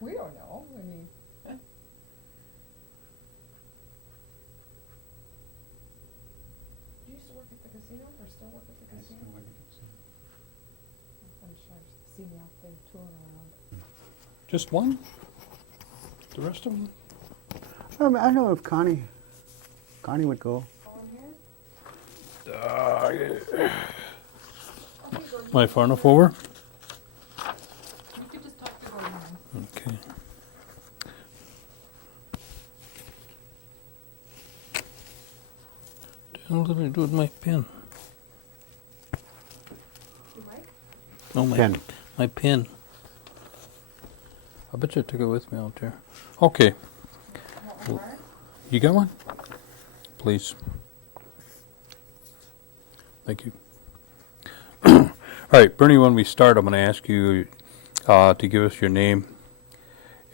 We don't know. I mean, you used to work at the casino or still work at the casino? I'm sure I've seen you out there touring around. Just one? The rest of them? I know if Connie would go. On here? Am I far enough over? You could just talk to Gordon then. Okay. What did I do with my pen? You Mike? Oh, my pen. I bet you I took it with me out there. Okay. Well, you got one? Please. Thank you. All right, Bernie, when we start, I'm going to ask you to give us your name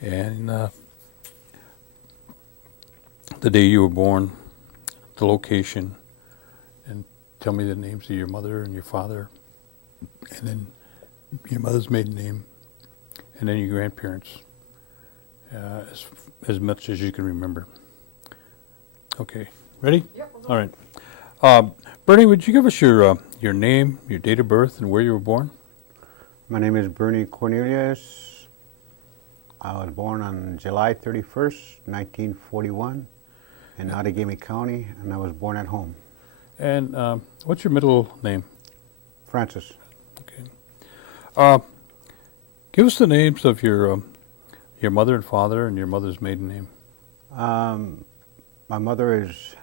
and the day you were born, the location, and tell me the names of your mother and your father, and then your mother's maiden name, and then your grandparents, as much as you can remember. Okay, ready? Yep, we'll go. All right. Bernie, would you give us your name, your date of birth, and where you were born? My name is Bernie Cornelius. I was born on July 31st, 1941 in Outagamie County, and I was born at home. And what's your middle name? Francis. Okay. Give us the names of your mother and father and your mother's maiden name. My mother is,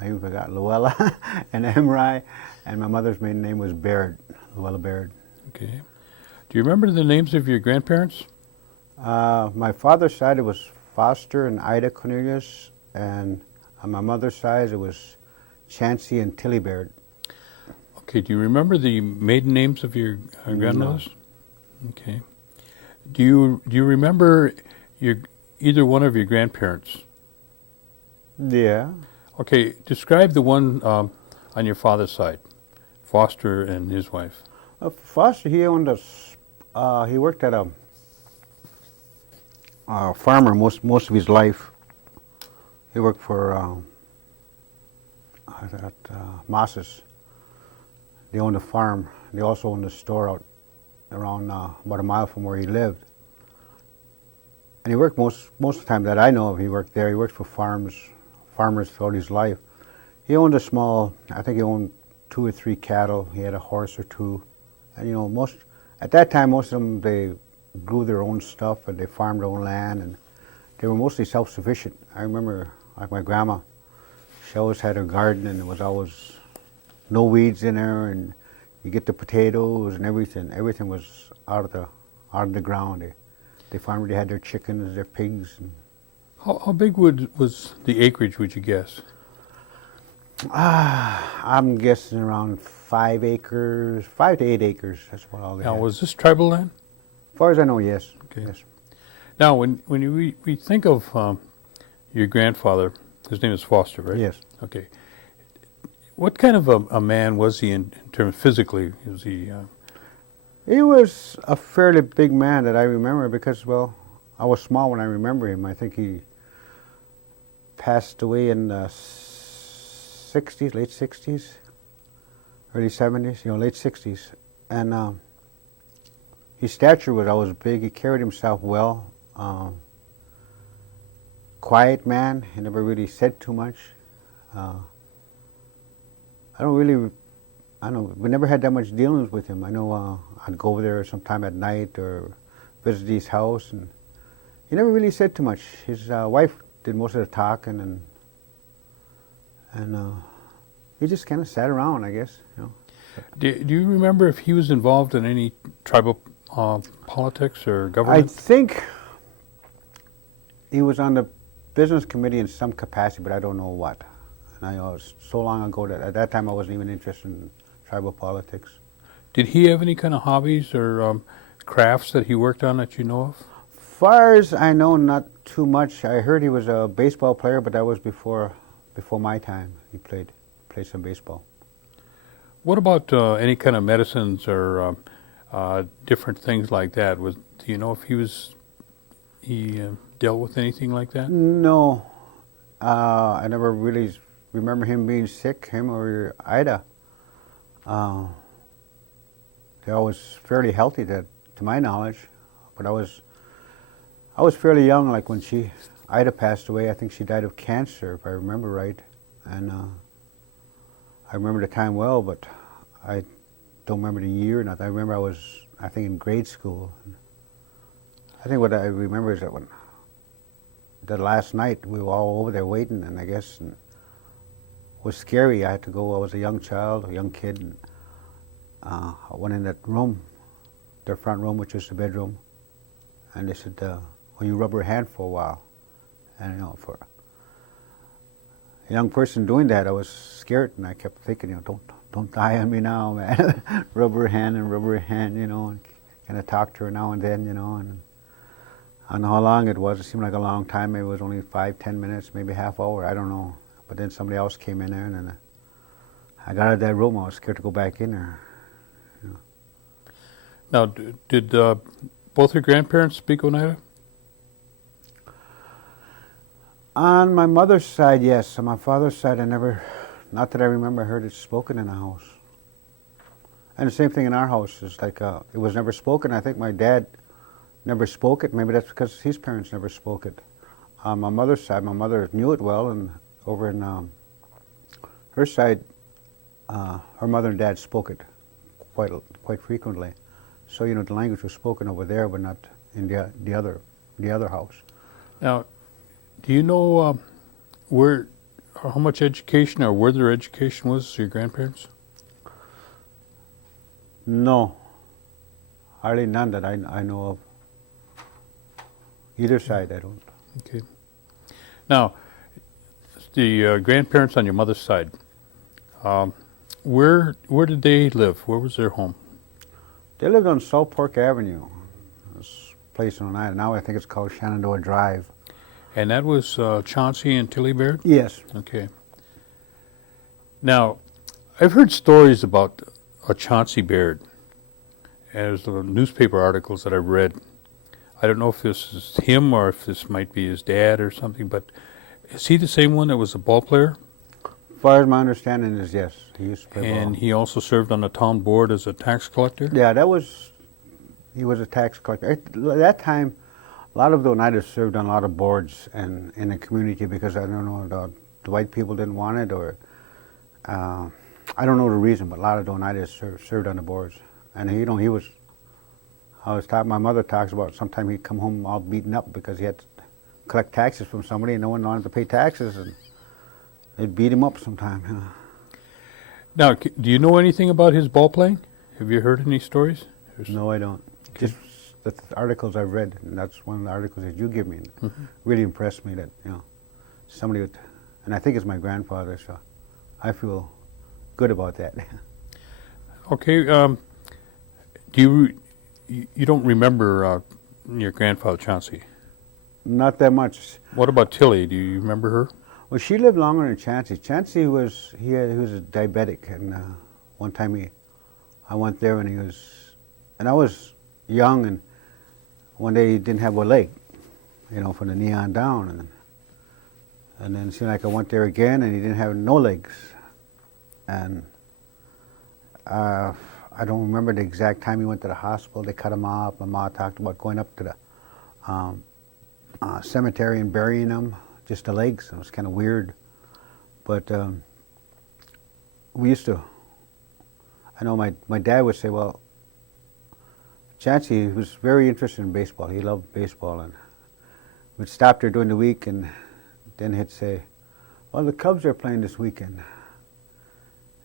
I even forgot, Luella and Emry, and my mother's maiden name was Baird, Luella Baird. Okay. Do you remember the names of your grandparents? My father's side, it was Foster and Ida Cornelius, and on my mother's side, it was Chancey and Tilly Baird. Okay. Do you remember the maiden names of your grandmothers? No. Okay. Do you remember either one of your grandparents? Yeah. Okay. Describe the one on your father's side, Foster and his wife. Foster, he owned he worked at a farmer most of his life. He worked for Moss's. They owned a farm. They also owned a store out around about a mile from where he lived. And he worked most of the time that I know of. He worked there. He worked for farmers throughout his life. He owned a small. I think he owned 2 or 3 cattle. He had a horse or 2. And at that time, most of them, they grew their own stuff and they farmed their own land, and they were mostly self-sufficient. I remember, like my grandma, she always had her garden, and there was always no weeds in there, and you get the potatoes and everything. Everything was out of the ground. They farmed. They had their chickens, their pigs. And How big was the acreage, would you guess? I'm guessing around 5 acres, 5 to 8 acres. That's what all they Now, had. was this tribal land? As far as I know, yes. Okay. Yes. Now, when we think of your grandfather, his name is Foster, right? Yes. Okay. What kind of a man was he in terms physically? Was he? He was a fairly big man that I remember because, well, I was small when I remember him. I think he passed away in the 60s, late 60s, early 70s, late 60s. And his stature was always big. He carried himself well. Quiet man. He never really said too much. We never had that much dealings with him. I know I'd go over there sometime at night or visit his house, and he never really said too much. His wife did most of the talking, and he just kind of sat around, I guess. Do you remember if he was involved in any tribal politics or I government? think he was on the business committee in some capacity, but I don't know what. And I know it was so long ago that at that time I wasn't even interested in tribal politics. Did he have any kind of hobbies or crafts that he worked on that you know of? Far as I know, not too much. I heard he was a baseball player, but that was before my time. He played some baseball. What about any kind of medicines or different things like that? Do you know if he dealt with anything like that? No, I never really remember him being sick, him or Ida. They're always fairly healthy, to my knowledge. But I was fairly young, like when Ida passed away. I think she died of cancer, if I remember right. And I remember the time well, but I don't remember the year. Not. I remember I think in grade school. I think what I remember is that the last night we were all over there waiting, and I guess it was scary. I had to go. I was a young child, a young kid. And, I went in that room, their front room, which was the bedroom, and they said, "Will you rub her hand for a while?" And for a young person doing that, I was scared, and I kept thinking, don't die on me now, man. Rub her hand, and and kind of talk to her now and then, and I don't know how long it was. It seemed like a long time. Maybe it was only 5-10 minutes, maybe half hour. I don't know. But then somebody else came in there, and then I got out of that room. I was scared to go back in there. Now, did both your grandparents speak Oneida? On my mother's side, yes. On my father's side, I never, not that I remember, heard it spoken in the house. And the same thing in our house. It's like it was never spoken. I think my dad never spoke it. Maybe that's because his parents never spoke it. On my mother's side, my mother knew it well, and over in her side, her mother and dad spoke it quite frequently. So the language was spoken over there, but not in the other house. Now, do you know how much education or where their education was, your grandparents? No, hardly none that I know of. Either side, I don't. Okay. Now, the grandparents on your mother's side, where did they live? Where was their home? They lived on South Park Avenue, this place in Oneida. Now I think it's called Shenandoah Drive. And that was Chauncey and Tilly Baird? Yes. Okay. Now, I've heard stories about a Chauncey Baird, and there's the newspaper articles that I've read. I don't know if this is him or if this might be his dad or something, but is he the same one that was a ball player? As far as my understanding is, yes. He used to play ball. And he also served on the town board as a tax collector? Yeah, he was a tax collector. At that time, a lot of the Oneidas served on a lot of boards and in the community because I don't know, the white people didn't want it, or I don't know the reason, but a lot of the Oneidas served on the boards. And he was. My mother talks about sometime he'd come home all beaten up because he had to collect taxes from somebody and no one wanted to pay taxes, and they'd beat him up sometime. Now, do you know anything about his ball playing? Have you heard any stories? No, I don't. Okay. Just the articles I've read, and that's one of the articles that you give me. Really impressed me that somebody would, and I think it's my grandfather, so I feel good about that. Okay. Do you don't remember your grandfather Chauncey? Not that much. What about Tilly? Do you remember her? Well, she lived longer than Chauncey. Chauncey was a diabetic, and one time I went there and I was young, and one day he didn't have a leg, from the knee on down, and then it seemed like I went there again, and he didn't have no legs, and I don't remember the exact time he went to the hospital. They cut him off. My mom talked about going up to the cemetery and burying him, just the legs. It was kind of weird. But we used to, I know my dad would say, well, Chauncey was very interested in baseball. He loved baseball. And we'd stop there during the week, and then he'd say, well, the Cubs are playing this weekend.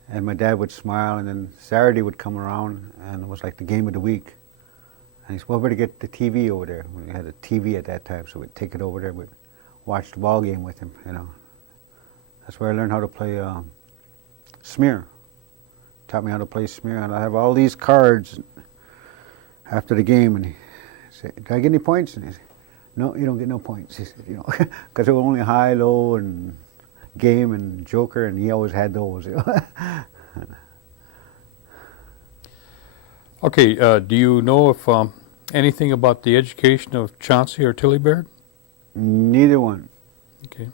And my dad would smile, and then Saturday would come around, and it was like the game of the week. And he said, well, better get the TV over there. We had a TV at that time, so we'd take it over there. We'd watch the ball game with him, That's where I learned how to play smear. Taught me how to play smear, and I have all these cards after the game, and he said, did I get any points? And he said, no, you don't get no points. He said, because it was only high, low, and game and joker, and he always had those. Okay, do you know if Anything about the education of Chauncey or Tilly Baird? Neither one. Okay.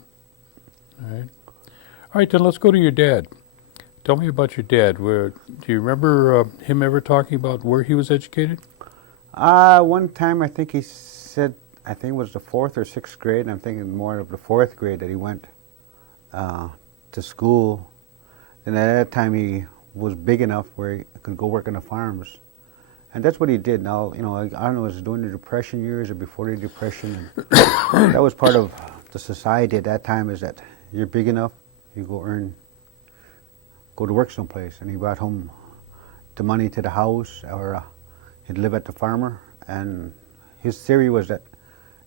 All right. All right, then let's go to your dad. Tell me about your dad. Do you remember him ever talking about where he was educated? One time I think he said, I think it was the 4th or 6th grade, and I'm thinking more of the 4th grade that he went to school. And at that time he was big enough where he could go work on the farms. And that's what he did. Now, you know, I don't know, it was during the Depression years or before the Depression. And that was part of the society at that time, is that you're big enough, you go to work someplace. And he brought home the money to the house, or he'd live at the farmer. And his theory was that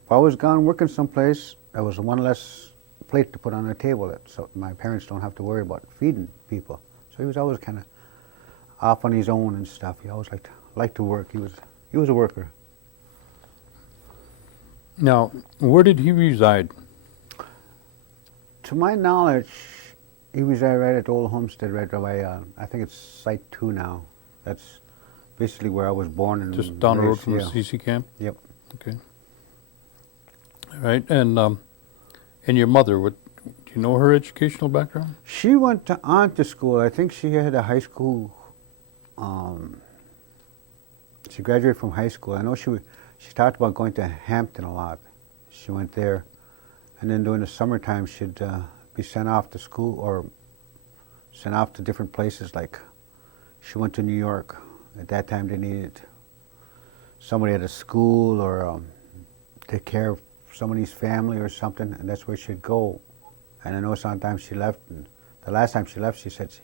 if I was gone working someplace, there was one less plate to put on the table, so my parents don't have to worry about feeding people. So he was always kind of off on his own and stuff. He always liked to work. He was a worker. Now, where did he reside? To my knowledge, he resided right at the old homestead, right by, I think it's Site 2 now. That's basically where I was born and Just down the road raised, from yeah. the CC camp? Yep. Okay. All right, and your mother, do you know her educational background? She went on to school. I think she had a high school. She graduated from high school. I know she talked about going to Hampton a lot. She went there, and then during the summertime she'd be sent off to school or sent off to different places. Like she went to New York. At that time they needed somebody at a school or take care of somebody's family or something, and that's where she'd go. And I know sometimes she left, and the last time she left, she said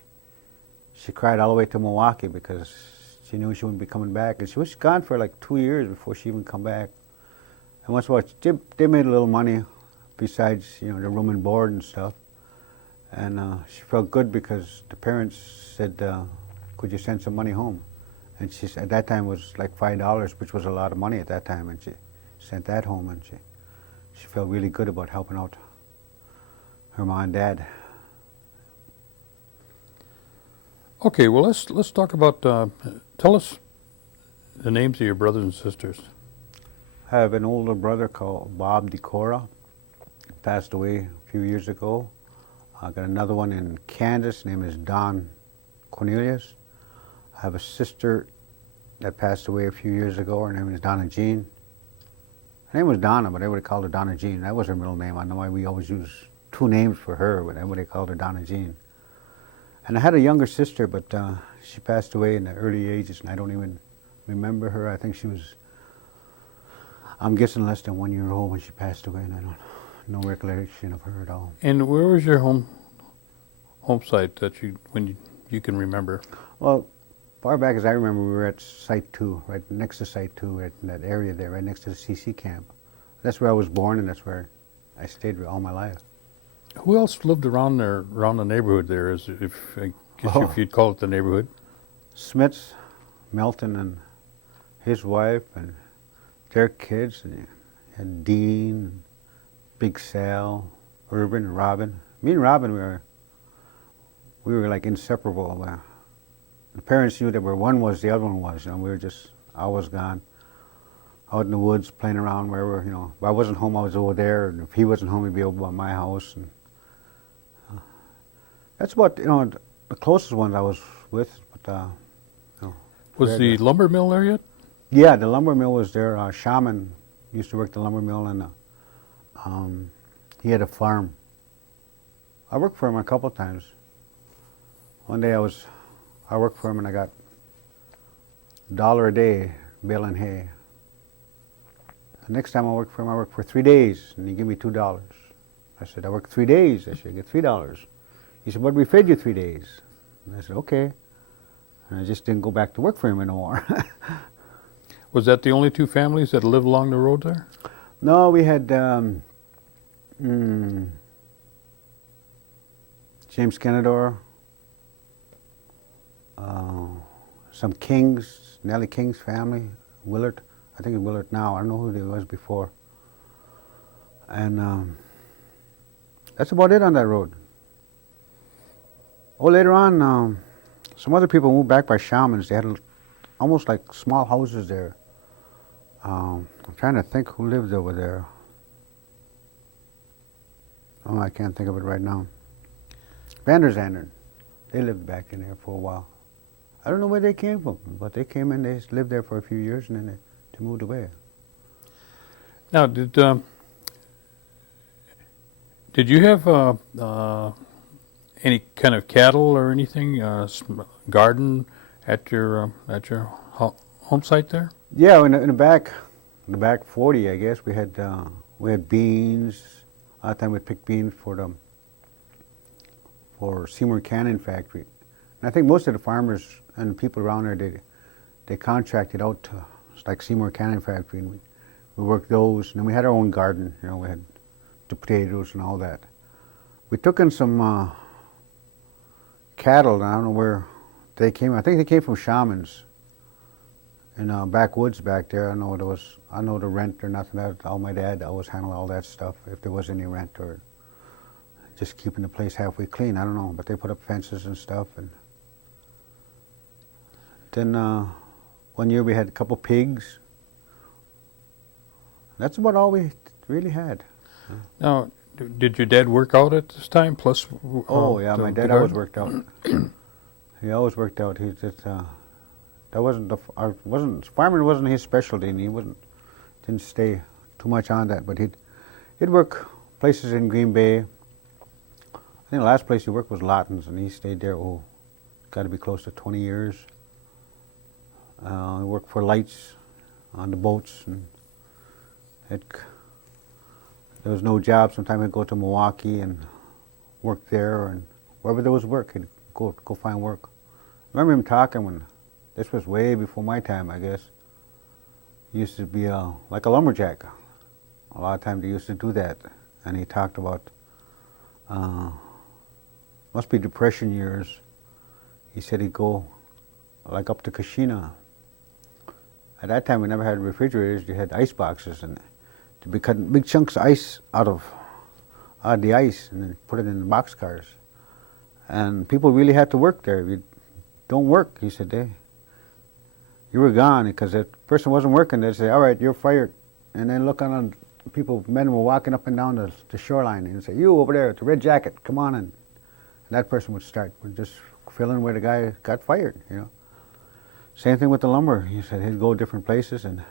she cried all the way to Milwaukee because she knew she wouldn't be coming back. And she was gone for like 2 years before she even come back. And once in a while, they made a little money besides, you know, the room and board and stuff. And she felt good because the parents said, could you send some money home? And she said, at that time it was like $5, which was a lot of money at that time. And she sent that home, and she felt really good about helping out her mom and dad. Okay, well, let's talk about, tell us the names of your brothers and sisters. I have an older brother called Bob DeCora, passed away a few years ago. I got another one in Kansas, name is Don Cornelius. I have a sister that passed away a few years ago. Her name is Donna Jean. Her name was Donna, but everybody called her Donna Jean. That was her middle name. I know why we always use 2 names for her, but everybody called her Donna Jean. And I had a younger sister, but she passed away in the early ages, and I don't even remember her. I think she was, I'm guessing, less than 1 year old when she passed away, and I don't no recollection of her at all. And where was your home site that you can remember? Well, far back as I remember, we were at Site 2, right next to Site 2, right in that area there, right next to the CC camp. That's where I was born, and that's where I stayed all my life. Who else lived around the neighborhood there? If you'd call it the neighborhood. Smiths, Melton, and his wife, and their kids, and Dean, Big Sal, Urban, and Robin. Me and Robin, we were like inseparable. The parents knew that where one was, the other one was. You know, we were just always gone out in the woods, playing around wherever. You know, if I wasn't home, I was over there, and if he wasn't home, he'd be over by my house. And that's about, you know, the closest ones I was with. But you know, Was the lumber mill there yet? yeah, the lumber mill was there. Shaman used to work the lumber mill, and he had a farm. I worked for him a couple of times. One day I worked for him, and I got $1 a day baling hay. The next time I worked for him, I worked for 3 days, and he gave me $2. I said, I worked 3 days. I should get $3. He said, but we fed you 3 days. And I said, okay. And I just didn't go back to work for him anymore. Was that the only 2 families that lived along the road there? No, we had James Kenador, some Kings, Nellie King's family, Willard. I think it's Willard now. I don't know who they was before. And that's about it on that road. Oh, later on, some other people moved back by Shamans. They had almost like small houses there. I'm trying to think who lived over there. Oh, I can't think of it right now. Vanderzanden. They lived back in there for a while. I don't know where they came from, but they came in, they just lived there for a few years, and then they moved away. Now, did you have any kind of cattle or anything, garden at your home site there? Yeah, in the back 40, I guess, we had beans. A lot of time we'd pick beans for Seymour Cannon factory. And I think most of the farmers and the people around there, they contracted out to like Seymour Cannon factory, and we worked those. And then we had our own garden. You know, we had the potatoes and all that. We took in some cattle, and I don't know where they came. I think they came from shamans in backwoods back there. I know the rent or nothing. All my dad always handled all that stuff, if there was any rent or just keeping the place halfway clean. I don't know, but they put up fences and stuff. And then one year we had a couple pigs. That's about all we really had. Now, did your dad work out at this time? Plus, Oh yeah, my dad always worked out. He always worked out. He just farming wasn't his specialty, and he didn't stay too much on that. But he'd work places in Green Bay. I think the last place he worked was Lawton's, and he stayed there. Oh, got to be close to 20 years. He worked for lights on the boats, and there was no job. Sometimes he'd go to Milwaukee and work there, and wherever there was work, he'd go find work. I remember him talking when this was way before my time, I guess. He used to be like a lumberjack. A lot of times he used to do that, and he talked about must be Depression years. He said he'd go like up to Kashina. At that time, we never had refrigerators. You had ice boxes, and to be cutting big chunks of ice out of the ice and then put it in the boxcars. And people really had to work there. If you don't work, he said, you were gone, because if the person wasn't working, they'd say, all right, you're fired. And then look on men were walking up and down the shoreline, and say, you over there with the red jacket, come on in. And that person would just fill in where the guy got fired, you know. Same thing with the lumber. He said he'd go different places, and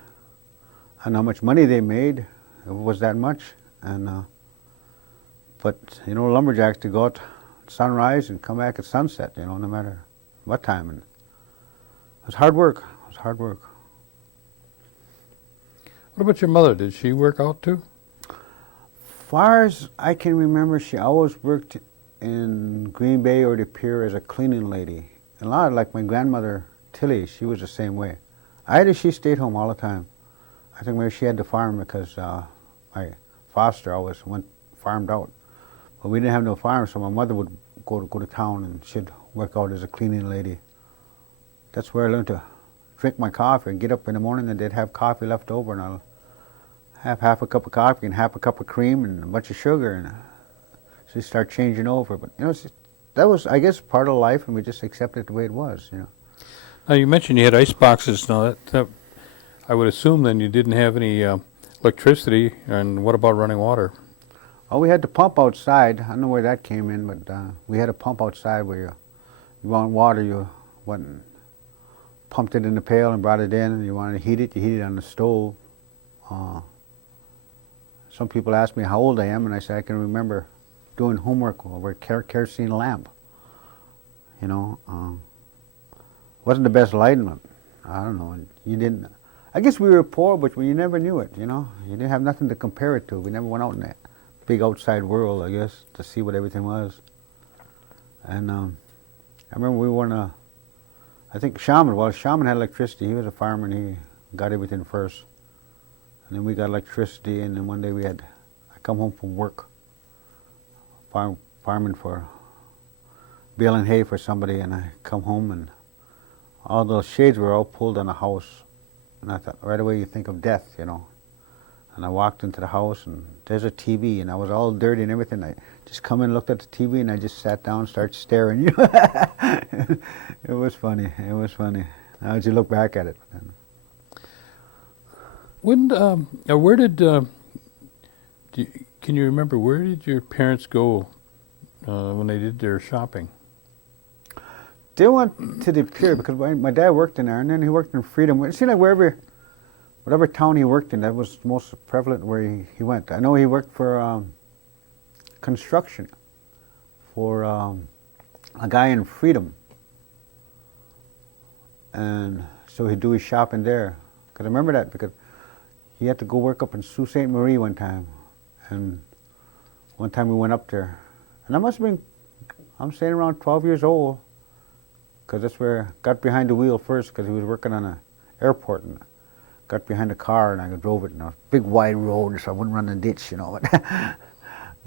I don't know how much money they made, if it was that much. And but you know, lumberjacks, to go out at sunrise and come back at sunset, you know, no matter what time. And it was hard work. It was hard work. What about your mother? Did she work out too? Far as I can remember, she always worked in Green Bay or the pier as a cleaning lady. And a lot, like my grandmother Tilly, she was the same way. Either she stayed home all the time. I think maybe she had to farm because my foster always farmed out. But we didn't have no farm, so my mother would go to town, and she'd work out as a cleaning lady. That's where I learned to drink my coffee and get up in the morning, and they'd have coffee left over, and I'll have half a cup of coffee and half a cup of cream and a bunch of sugar, and she'd start changing over. But you know, that was, I guess, part of life, and we just accepted it the way it was, you know. Now, you mentioned you had ice boxes. Now, that I would assume then you didn't have any electricity, and what about running water? Oh, we had to pump outside. I don't know where that came in, but we had a pump outside where you want water, you went and pumped it in the pail and brought it in, and you wanted to heat it on the stove. Some people ask me how old I am, and I say I can remember doing homework over a kerosene lamp. You know, wasn't the best lighting, but I don't know. You didn't. I guess we were poor, but you never knew it. You know, you didn't have nothing to compare it to. We never went out in that big outside world, I guess, to see what everything was. And I remember we were I think Shaman. Well, Shaman had electricity. He was a farmer, and he got everything first. And then we got electricity, and then one day I come home from work, farming for, baling hay for somebody, and I come home, and all those shades were all pulled on the house. And I thought, right away you think of death, you know. And I walked into the house, and there's a TV, and I was all dirty and everything. I just come in, looked at the TV, and I just sat down and started staring. It was funny. It was funny. Now as you look back at it. Where did, can you remember, where did your parents go when they did their shopping? They went to the pier because my dad worked in there, and then he worked in Freedom. It seemed like whatever town he worked in, that was most prevalent where he went. I know he worked for construction for a guy in Freedom, and so he'd do his shopping there. Because I remember that because he had to go work up in Sault Ste. Marie one time, and one time we went up there, and I must have been, I'm saying around 12 years old, because that's where I got behind the wheel first because he was working on an airport, and got behind the car and I drove it in a big wide road so I wouldn't run in the ditch, you know. But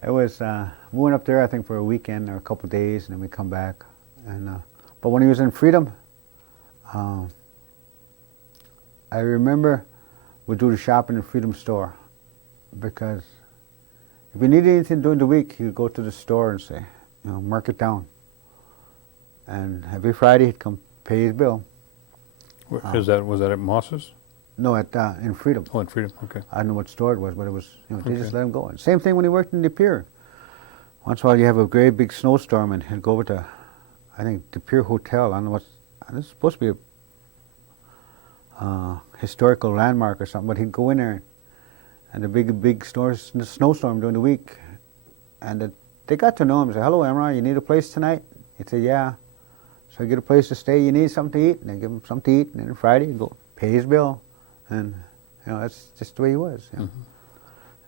it was, we went up there I think for a weekend or a couple of days, and then we come back. And but when he was in Freedom, I remember we'd do the shopping in Freedom store, because if he needed anything during the week, he'd go to the store and say, you know, mark it down. And every Friday he'd come pay his bill. Was that at Moss's? No, in Freedom. Oh, in Freedom, okay. I don't know what store it was, but it was, you know, they just Okay. let him go. And same thing when he worked in the pier. Once in a while you have a great big snowstorm and he'd go over to, I think, the Pier Hotel. I don't know what's, this is supposed to be a historical landmark or something, but he'd go in there and the big snowstorm during the week. And they got to know him and say, hello, Emra, you need a place tonight? He'd say, yeah. So I get a place to stay, you need something to eat? And they give him something to eat, and then Friday he'd go pay his bill. And, you know, that's just the way he was. You know.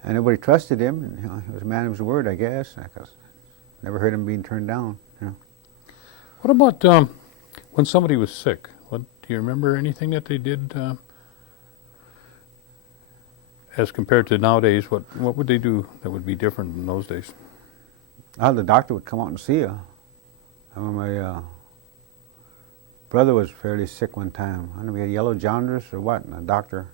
And everybody trusted him, and you know, he was a man of his word, I guess. Because never heard him being turned down. You know. What about when somebody was sick? Do you remember anything that they did as compared to nowadays? What would they do that would be different in those days? The doctor would come out and see you. I remember my brother was fairly sick one time. I don't know if he had yellow jaundice or what, and the doctor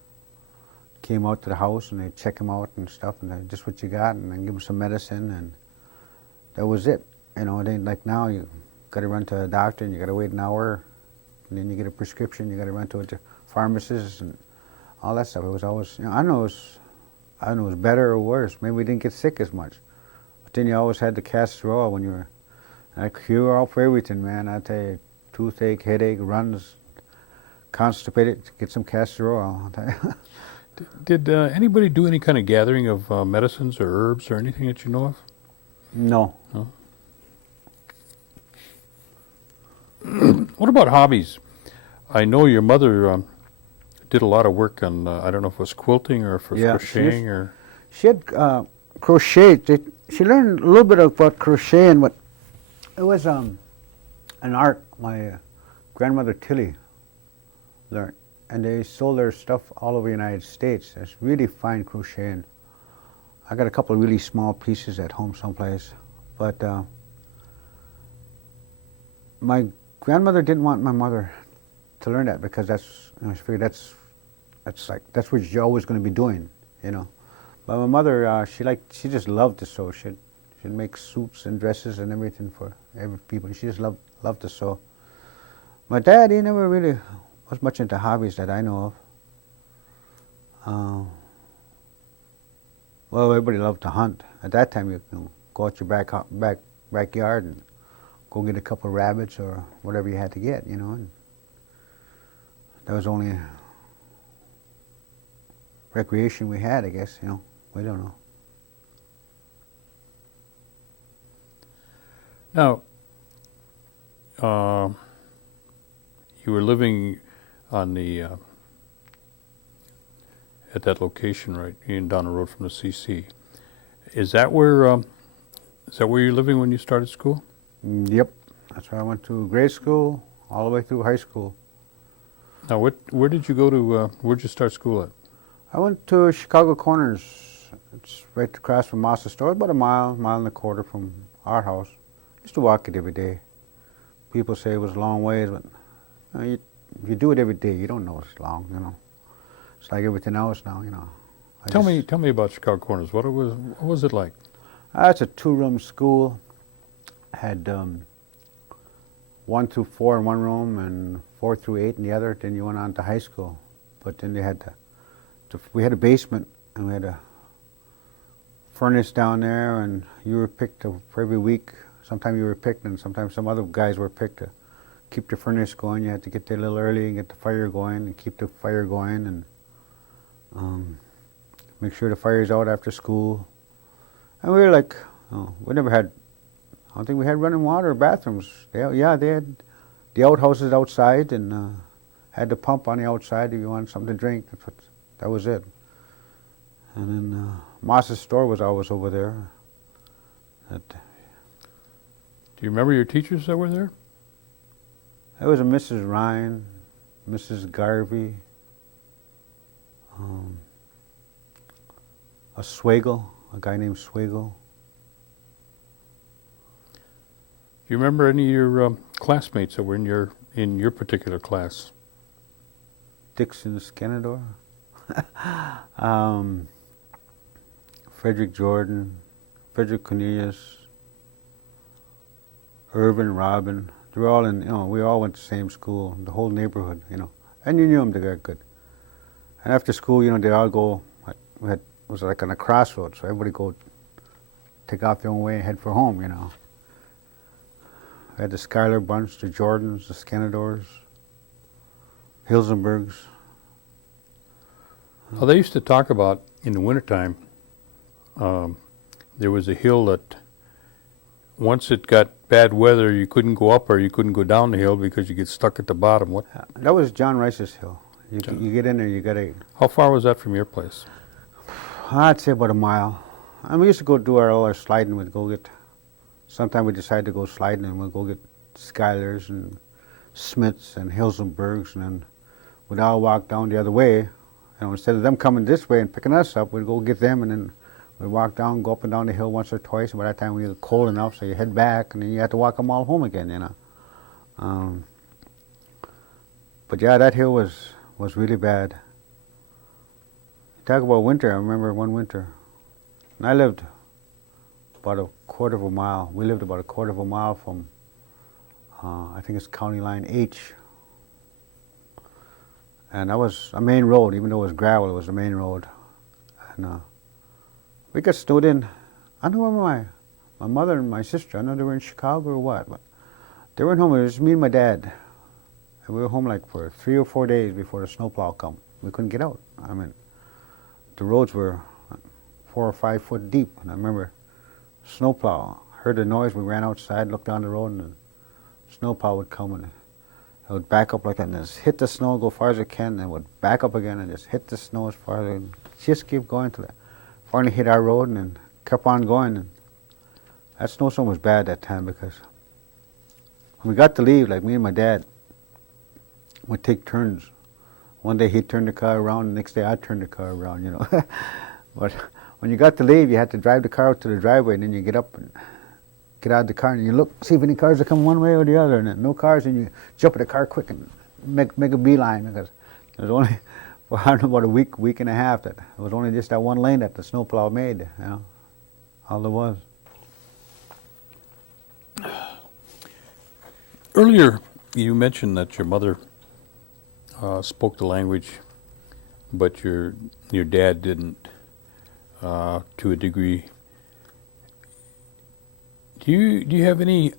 came out to the house and they'd check him out and stuff, and they just what you got, and then give him some medicine, and that was it. You know, it ain't like now you got to run to a doctor and you got to wait an hour, and then you get a prescription, you got to run to a pharmacist and all that stuff. It was always, you know, I don't know it was better or worse. Maybe we didn't get sick as much, but then you always had the castor oil when you were, like, you were all for everything, man. I tell you, toothache, headache, runs, constipated, get some castor oil. I'll tell you. Did anybody do any kind of gathering of medicines or herbs or anything that you know of? No. No? What about hobbies? I know your mother did a lot of work on, I don't know if it was quilting or if it was crocheting or... She had crocheted. She learned a little bit about crocheting, but it was an art my grandmother Tilly learned. And they sold their stuff all over the United States. It's really fine crocheting. I got a couple of really small pieces at home someplace. But my grandmother didn't want my mother to learn that, because that's, you know, she figured that's what you're always going to be doing, you know. But my mother, she just loved to sew. She'd make suits and dresses and everything for every people. She just loved to sew. My dad, he never really was much into hobbies that I know of. Well, everybody loved to hunt. At that time, you know, go out your backyard and go get a couple of rabbits or whatever you had to get, you know. And that was only recreation we had, I guess, you know. We don't know. Now, you were living on the at that location right down the road from the CC. Is that where you're living when you started school? Yep, that's where I went to grade school all the way through high school. Now, where did you go to? Where'd you start school at? I went to Chicago Corners. It's right across from Moss's store, about a mile and a quarter from our house. Used to walk it every day. People say it was a long ways, but you know, if you do it every day, you don't know it's long, you know. It's like everything else now, you know. Tell me about Chicago Corners. What was it like? It's a two-room school. Had 1 through 4 in one room and 4 through 8 in the other. Then you went on to high school. But then they had the we had a basement, and we had a furnace down there, and you were picked for every week. Sometimes you were picked, and sometimes some other guys were picked to keep the furnace going. You had to get there a little early and get the fire going, and keep the fire going, and make sure the fire's out after school. And we were like, we never had, I don't think we had running water or bathrooms. They had the outhouses outside, and had the pump on the outside if you wanted something to drink. That was it. And then Moss's store was always over there. Do you remember your teachers that were there? There was a Mrs. Ryan, Mrs. Garvey, a Swagel, a guy named Swagel. Do you remember any of your classmates that were in your particular class? Dixon Skenador, Frederick Jordan, Bernie Cornelius, Irvin, Robin. They were all in, we all went to the same school, the whole neighborhood, and you knew them, they were good. And after school, they'd all go, it was like on a crossroads, so everybody go take off their own way and head for home, We had the Schuyler bunch, the Jordans, the Skenadors, Hilsenbergs. Well, they used to talk about in the wintertime, there was a hill that once it got bad weather, you couldn't go up or you couldn't go down the hill because you get stuck at the bottom. What? That was John Rice's hill. You get in there, you got to... How far was that from your place? I'd say about a mile. And we used to go do all our sliding. We'd go get... Sometimes we decided to go sliding, and we'd go get Schuyler's and Smiths and Hilsenbergs, and then we'd all walk down the other way. And instead of them coming this way and picking us up, we'd go get them, and then we'd walk down, go up and down the hill once or twice. And by that time, we were cold enough, so you head back, and then you had to walk them all home again, But yeah, that hill was really bad. You talk about winter. I remember one winter, and I lived about a quarter of a mile. We lived about a quarter of a mile from, I think it's County Line H. And that was a main road, even though it was gravel, it was a main road. And we got snowed in. I don't know where my mother and my sister, I know they were in Chicago or what, but they weren't home. It was me and my dad. And we were home like for 3 or 4 days before the snowplow come. We couldn't get out. I mean, the roads were 4 or 5 foot deep. And I remember snowplow, heard the noise, we ran outside, looked down the road, and the snowplow would come, and it would back up like that, and just hit the snow, go as far as it can, and it would back up again, and just hit the snow as far as it, just keep going till it finally hit our road, and then kept on going. And that snowstorm was bad that time, because when we got to leave, like me and my dad would take turns. One day he'd turn the car around, the next day I'd turn the car around, But when you got to leave, you had to drive the car out to the driveway, and then you get up and get out of the car, and you look, see if any cars are coming one way or the other, and then no cars, and you jump in the car quick and make a beeline, because there's only, well, I don't know, about a week and a half, that it was only just that one lane that the snowplow made, all there was. Earlier, you mentioned that your mother spoke the language, but your dad didn't, to a degree. Do you have any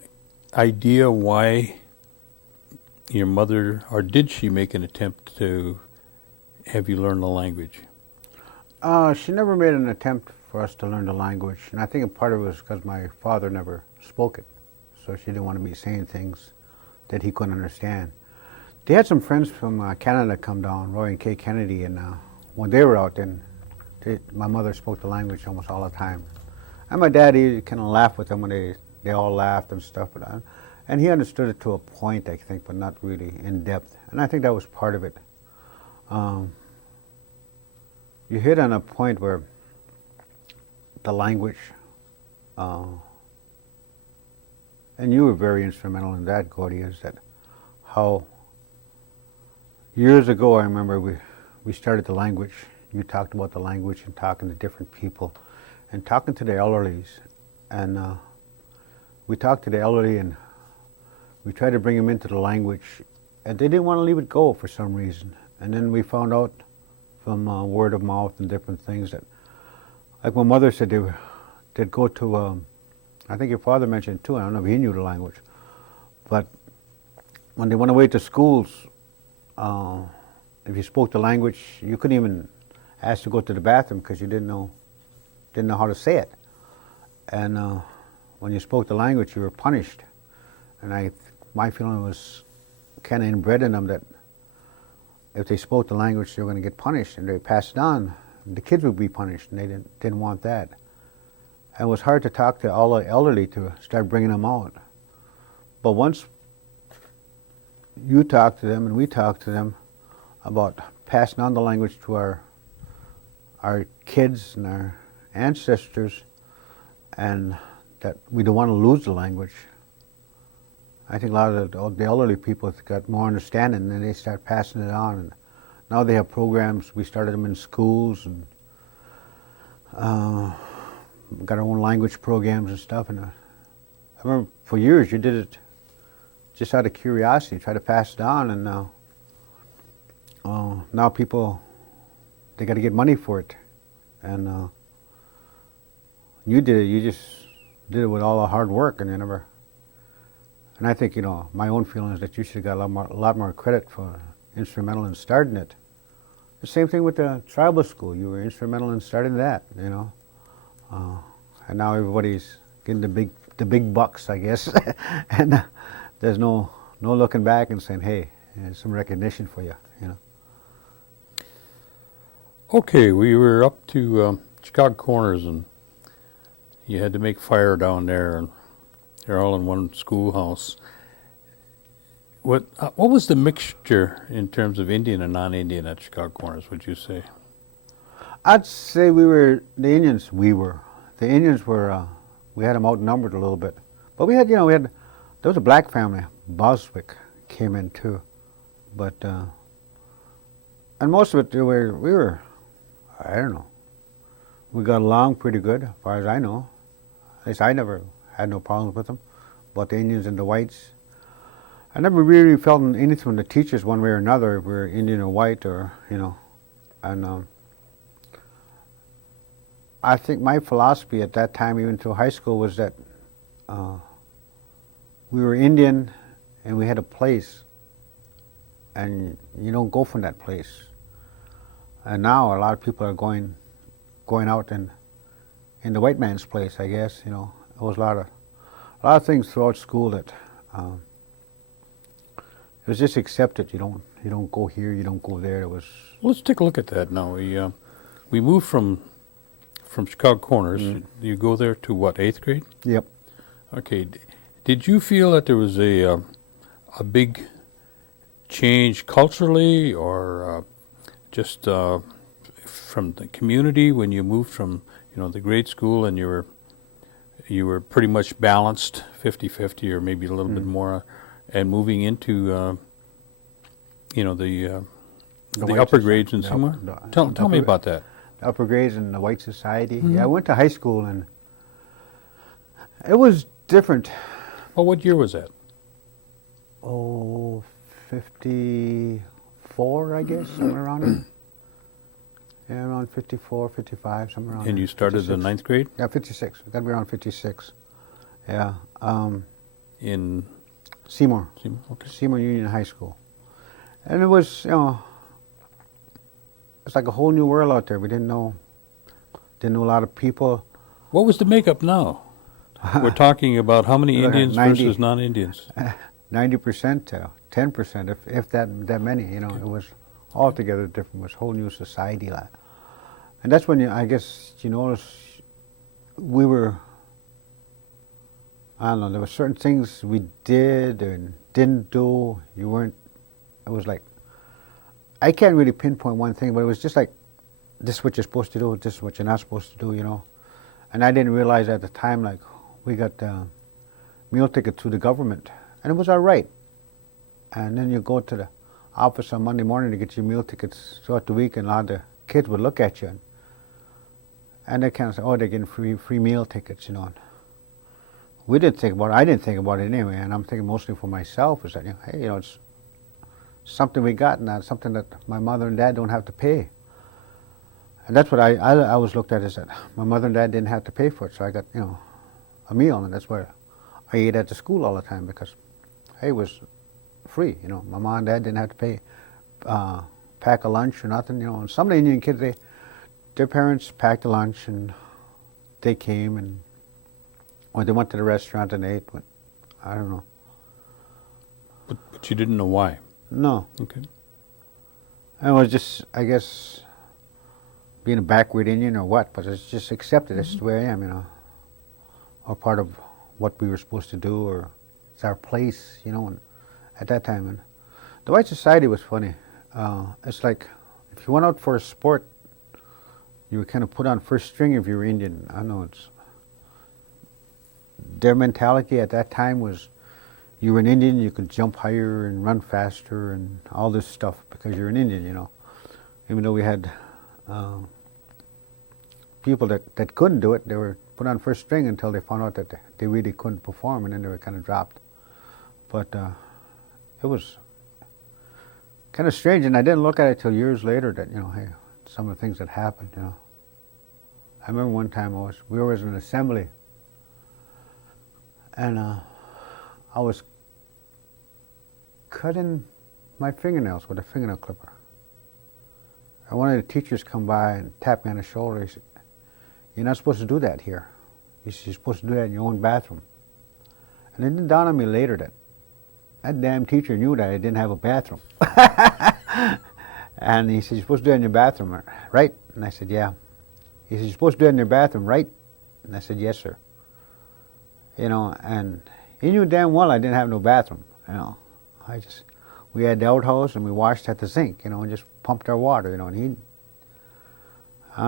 idea why your mother, or did she make an attempt to have you learn the language? She never made an attempt for us to learn the language, and I think a part of it was because my father never spoke it, so she didn't want to be saying things that he couldn't understand. They had some friends from Canada come down, Roy and Kay Kennedy, and when they were out, then my mother spoke the language almost all the time. And my dad, he kind of laughed with them when they all laughed and stuff. And he understood it to a point, I think, but not really in depth. And I think that was part of it. You hit on a point where the language, and you were very instrumental in that, Gordy, is that how years ago, I remember we started the language. You talked about the language and talking to different people and talking to the elderlies. And we talked to the elderly, and we tried to bring them into the language, and they didn't want to leave it go for some reason. And then we found out from word of mouth and different things that, like my mother said, they'd go to, I think your father mentioned it too, I don't know if he knew the language, but when they went away to schools, if you spoke the language, you couldn't even ask to go to the bathroom because you didn't know how to say it. And when you spoke the language, you were punished. And my feeling was kind of inbred in them that if they spoke the language, they were going to get punished, and they passed it on. The kids would be punished, and they didn't want that. And it was hard to talk to all the elderly to start bringing them out. But once you talk to them and we talk to them about passing on the language to our kids and our ancestors, and that we don't want to lose the language, I think a lot of the elderly people got more understanding, and then they start passing it on. And now they have programs. We started them in schools, and got our own language programs and stuff. And I remember for years you did it just out of curiosity, try to pass it on. And now people, they got to get money for it. And you did it. You just did it with all the hard work, and you never. And I think, my own feeling is that you should have got a lot more credit for instrumental in starting it. The same thing with the tribal school. You were instrumental in starting that, And now everybody's getting the big bucks, I guess. And there's no looking back and saying, hey, there's some recognition for you, Okay, we were up to Chicago Corners, and you had to make fire down there, and they're all in one schoolhouse. What was the mixture in terms of Indian and non-Indian at Chicago Corners, would you say? I'd say the Indians were, we had them outnumbered a little bit. But we had, there was a black family, Boswick came in too. But, and most of it, we were, I don't know, we got along pretty good, as far as I know. At least I never had no problems with them. But the Indians and the whites, I never really felt anything from the teachers one way or another, if we were Indian or white, or, and I think my philosophy at that time, even through high school, was that we were Indian and we had a place, and you don't go from that place. And now a lot of people are going out in the white man's place, I guess. There was a lot of things throughout school that it was just accepted. You don't go here, you don't go there. It was. Let's take a look at that now. We moved from Chicago Corners. Mm-hmm. You go there to what, 8th grade? Yep. Okay. Did you feel that there was a big change culturally, or just from the community when you moved from the grade school, and you were pretty much balanced 50-50 or maybe a little bit more, and moving into the upper grades and somewhere? Tell me about that. The upper grades in the white society. Mm-hmm. Yeah, I went to high school, and it was different. Well, what year was that? 54, I guess, somewhere around it. Yeah, around 54, 55, somewhere around. And you started 56. the 9th grade? Yeah, 56. Got to be around 56. Yeah. In Seymour. Okay. Seymour Union High School. And it was, it's like a whole new world out there. We didn't know a lot of people. What was the makeup now? We're talking about how many Indians 90, versus non-Indians? 90% to 10%, if that many. It was altogether different. It was a whole new society. And that's when I guess you notice we were. I don't know. There were certain things we did and didn't do. You weren't. It was like, I can't really pinpoint one thing, but it was just like, this is what you're supposed to do. This is what you're not supposed to do. And I didn't realize at the time, like, we got meal tickets through the government, and it was all right. And then you go to the office on Monday morning to get your meal tickets throughout the week, and a lot of the kids would look at you, and they kind of say, "Oh, they're getting free meal tickets," We didn't think about it. I didn't think about it anyway, and I'm thinking mostly for myself is that, hey, it's something we got, and that's something that my mother and dad don't have to pay. And that's what I always looked at, is that my mother and dad didn't have to pay for it, so I got, a meal, and that's where I ate at the school all the time, because it was free. My mom and dad didn't have to pay, pack a lunch or nothing. And some of the Indian kids, their parents packed a lunch and they came, and or they went to the restaurant and ate. But I don't know. But you didn't know why. No, Okay. it was just, I guess, being a backward Indian or what. But it's just accepted. It's the way I am. Or part of what we were supposed to do, or it's our place. And at that time, and the white society was funny. It's like if you went out for a sport, you were kind of put on first string if you were Indian. I know their mentality at that time was, you were an Indian, you could jump higher and run faster and all this stuff because you're an Indian. Even though we had people that couldn't do it, they were put on first string until they found out that they really couldn't perform, and then they were kind of dropped. But it was kind of strange, and I didn't look at it till years later that, hey, some of the things that happened. I remember one time we were in an assembly, and I was cutting my fingernails with a fingernail clipper. And one of the teachers come by and tapped me on the shoulder. He said, "You're not supposed to do that here. He said, you're supposed to do that in your own bathroom." And it didn't dawn on me later that damn teacher knew that I didn't have a bathroom. And he said, "You're supposed to do it in your bathroom, right?" And I said, "Yeah." He said, "You're supposed to do it in your bathroom, right?" And I said, "Yes, sir." And he knew damn well I didn't have no bathroom. We had the outhouse and we washed at the sink, and just pumped our water, and I don't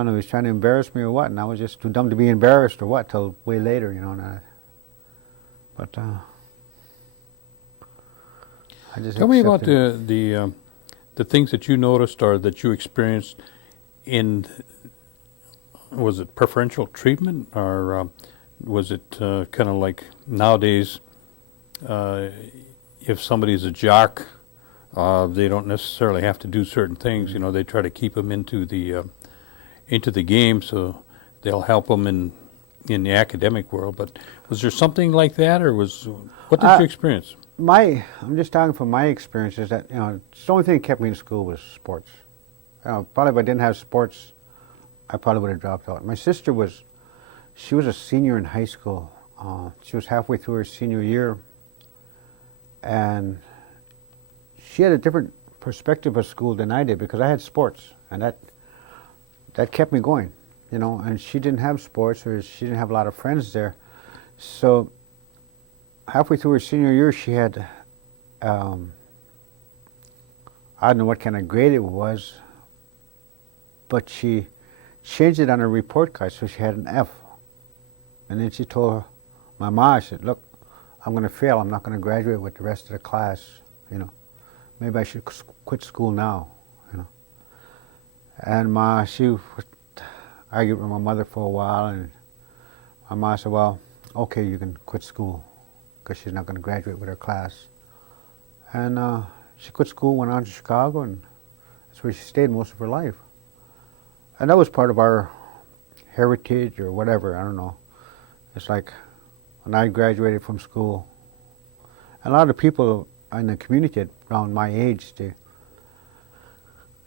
know, he was trying to embarrass me or what, and I was just too dumb to be embarrassed or what, till way later, but I just Tell me about accepted the things that you noticed or that you experienced in, was it preferential treatment, or was it kind of like nowadays, if somebody's a jock, they don't necessarily have to do certain things. They try to keep them into the game, so they'll help them in the academic world. But was there something like that, or what did you experience? I'm just talking from my experiences that, the only thing that kept me in school was sports. Probably if I didn't have sports, I probably would have dropped out. My sister she was a senior in high school. She was halfway through her senior year, and she had a different perspective of school than I did, because I had sports, and that kept me going, and she didn't have sports, or she didn't have a lot of friends there. So halfway through her senior year, she had, I don't know what kind of grade it was, but she changed it on her report card, so she had an F. And then she told my mom, she said, "Look, I'm going to fail. I'm not going to graduate with the rest of the class. Maybe I should quit school now." And she argued with my mother for a while, and my mom said, "Well, okay, you can quit school, because she's not going to graduate with her class." And she quit school, went on to Chicago, and that's where she stayed most of her life. And that was part of our heritage or whatever, I don't know. It's like when I graduated from school, a lot of people in the community around my age,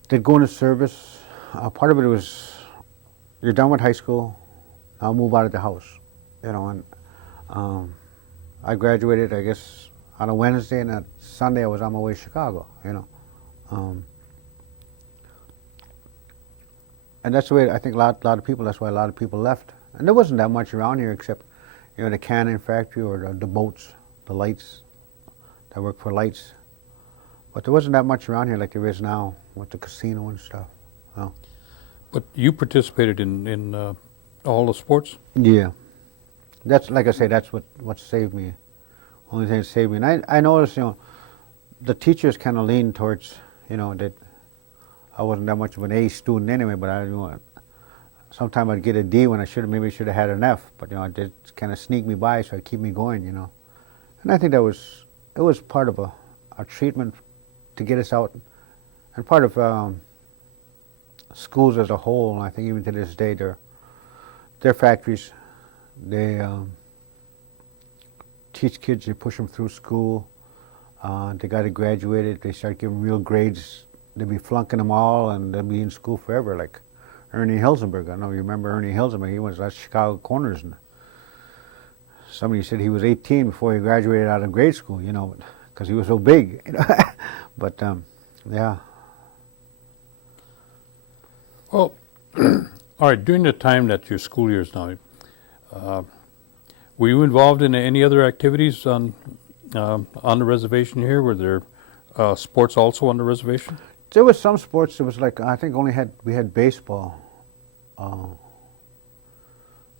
they'd go into service. Part of it was, you're done with high school, now move out of the house. And I graduated, I guess, on a Wednesday, and on Sunday I was on my way to Chicago, and that's the way, I think a lot of people, that's why a lot of people left. And there wasn't that much around here except, the canning factory, or the boats, the lights, that work for lights. But there wasn't that much around here like there is now with the casino and stuff. But you participated in all the sports? Yeah. That's, like I say, that's what saved me. Only thing that saved me. And I noticed, the teachers kind of leaned towards, that I wasn't that much of an A student anyway, but sometimes I'd get a D when maybe should have had an F, but it did kind of sneak me by, so it keep me going, And I think it was part of a treatment to get us out, and part of schools as a whole, and I think even to this day, their factories, they teach kids, they push them through school. They got to graduate, they start giving real grades. They'll be flunking them all, and they'll be in school forever. Like Ernie Hilsenberg, I know you remember Ernie Hilsenberg. He was at Chicago Corners, and somebody said he was 18 before he graduated out of grade school. You know, because he was so big. You know? But yeah. Well, all right. During the time that your school years now, were you involved in any other activities on the reservation here? Were there sports also on the reservation? There was some sports. It was like I think we had baseball.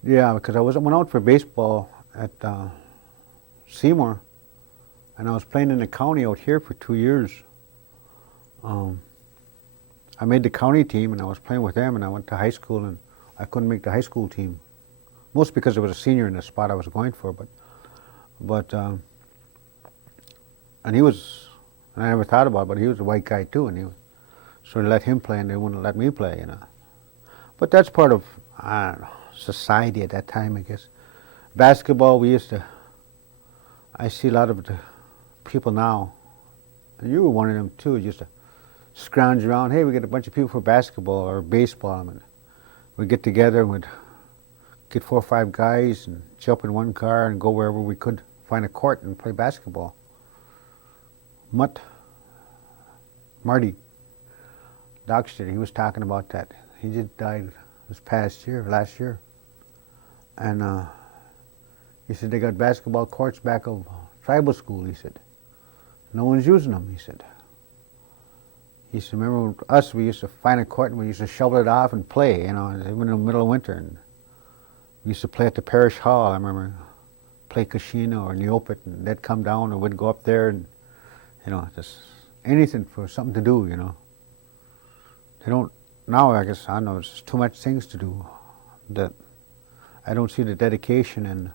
Yeah, because went out for baseball at Seymour, and I was playing in the county out here for 2 years. I made the county team, and I was playing with them, and I went to high school, and I couldn't make the high school team, mostly because I was a senior in the spot I was going for. But and he was, and I never thought about it, but he was a white guy too, and so they let him play, and they wouldn't let me play, you know. But that's part of, I don't know, society at that time, I guess. Basketball, I see a lot of the people now, and you were one of them too, just to scrounge around, hey, we get a bunch of people for basketball or baseball, and we'd get together and we'd get 4 or 5 guys and jump in one car and go wherever we could find a court and play basketball. Marty Dockster, he was talking about that. He just died last year. And he said they got basketball courts back of tribal school, he said. No one's using them, he said. He said, remember us, we used to find a court and we used to shovel it off and play, you know, even in the middle of winter. And we used to play at the parish hall, I remember, play Kashina or Neopet, and they'd come down and we'd go up there and, you know, just anything for something to do, you know. They don't, now I guess, I don't know, there's just too much things to do that I don't see the dedication in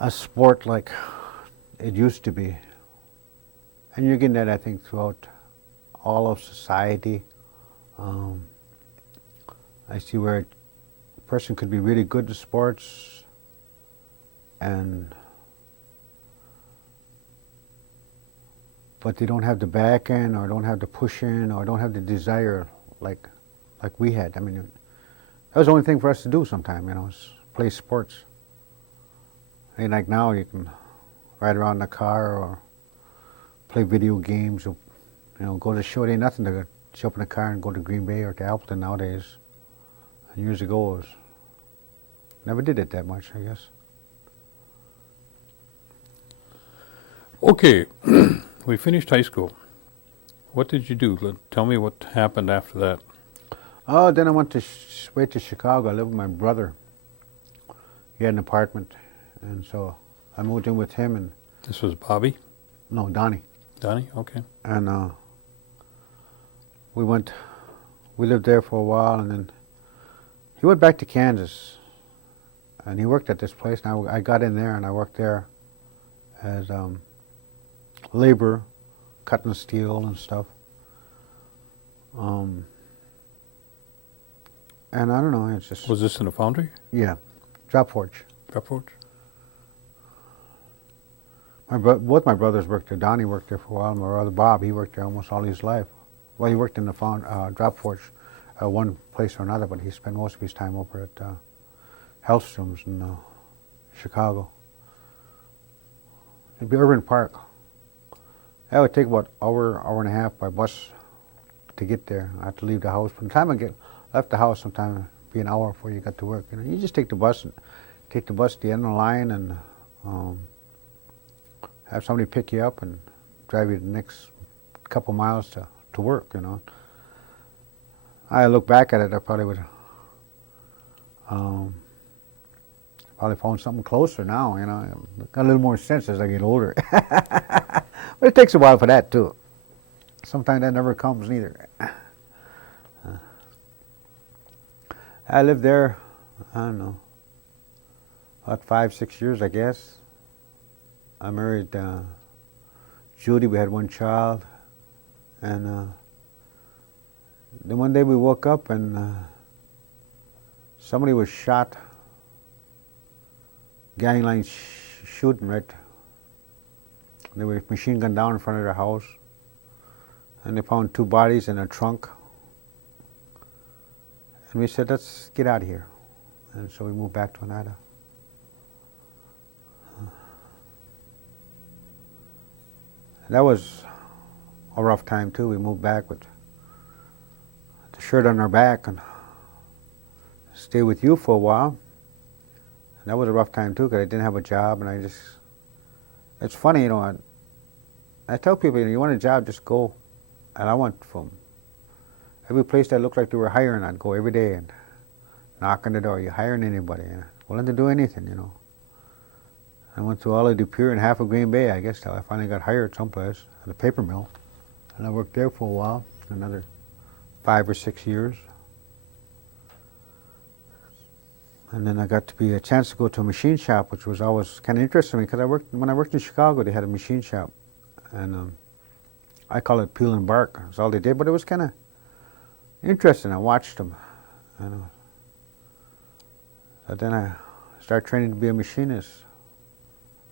a sport like it used to be. And you're getting that, I think, throughout all of society. I see where a person could be really good at sports but they don't have the back end or don't have the push in or don't have the desire like we had. I mean, that was the only thing for us to do sometime, you know, is play sports. And like now you can ride around in the car or play video games or, you know, go to the show. It ain't nothing to jump in the car and go to Green Bay or to Appleton nowadays. And years ago, it was, never did it that much, I guess. Okay, we finished high school. What did you do? Tell me what happened after that. Oh, then I went straight to Chicago. I lived with my brother. He had an apartment, and so I moved in with him. And This was Bobby? no, Donnie. Donnie? Okay. And we lived there for a while, and then he went back to Kansas, and he worked at this place. Now I got in there, and I worked there as labor, cutting steel and stuff. And I don't know, it's just, Was this in a foundry? yeah, drop forge. Drop forge? Both my brothers worked there. Donnie worked there for a while. My brother Bob, he worked there almost all his life. Well, he worked in the drop forge, one place or another, but he spent most of his time over at Hellstrom's in Chicago. It'd be Urban Park. That would take about hour and a half by bus to get there. I have to leave the house. By the time I left the house, sometime it'd be an hour before you got to work. You know, you just take the bus to the end of the line and have somebody pick you up and drive you the next couple miles to work, you know. I look back at it, I probably would probably found something closer now, you know. Got a little more sense as I get older. But it takes a while for that too. Sometimes that never comes neither. I lived there, I don't know, about 5-6 years, I guess. I married Judy. We had one child, and Then one day we woke up and somebody was shot, gangline shooting right. They were machine gunned down in front of their house, and they found 2 bodies in a trunk. And we said, let's get out of here. And so we moved back to Oneida. That was a rough time too. We moved back with the shirt on our back and stayed with you for a while. And that was a rough time too, because I didn't have a job, and it's funny, you know, I tell people, you want a job, just go. And I went from every place that looked like they were hiring, I'd go every day and knock on the door. You hiring anybody? And willing to do anything, you know. I went through all of DePere and half of Green Bay, I guess, till I finally got hired someplace at a paper mill. And I worked there for a while, another 5 or 6 years. And then I got to be a chance to go to a machine shop, which was always kind of interesting to me, because when I worked in Chicago, they had a machine shop. And I call it peel and bark. That's all they did, but it was kind of interesting. I watched them. So then I started training to be a machinist.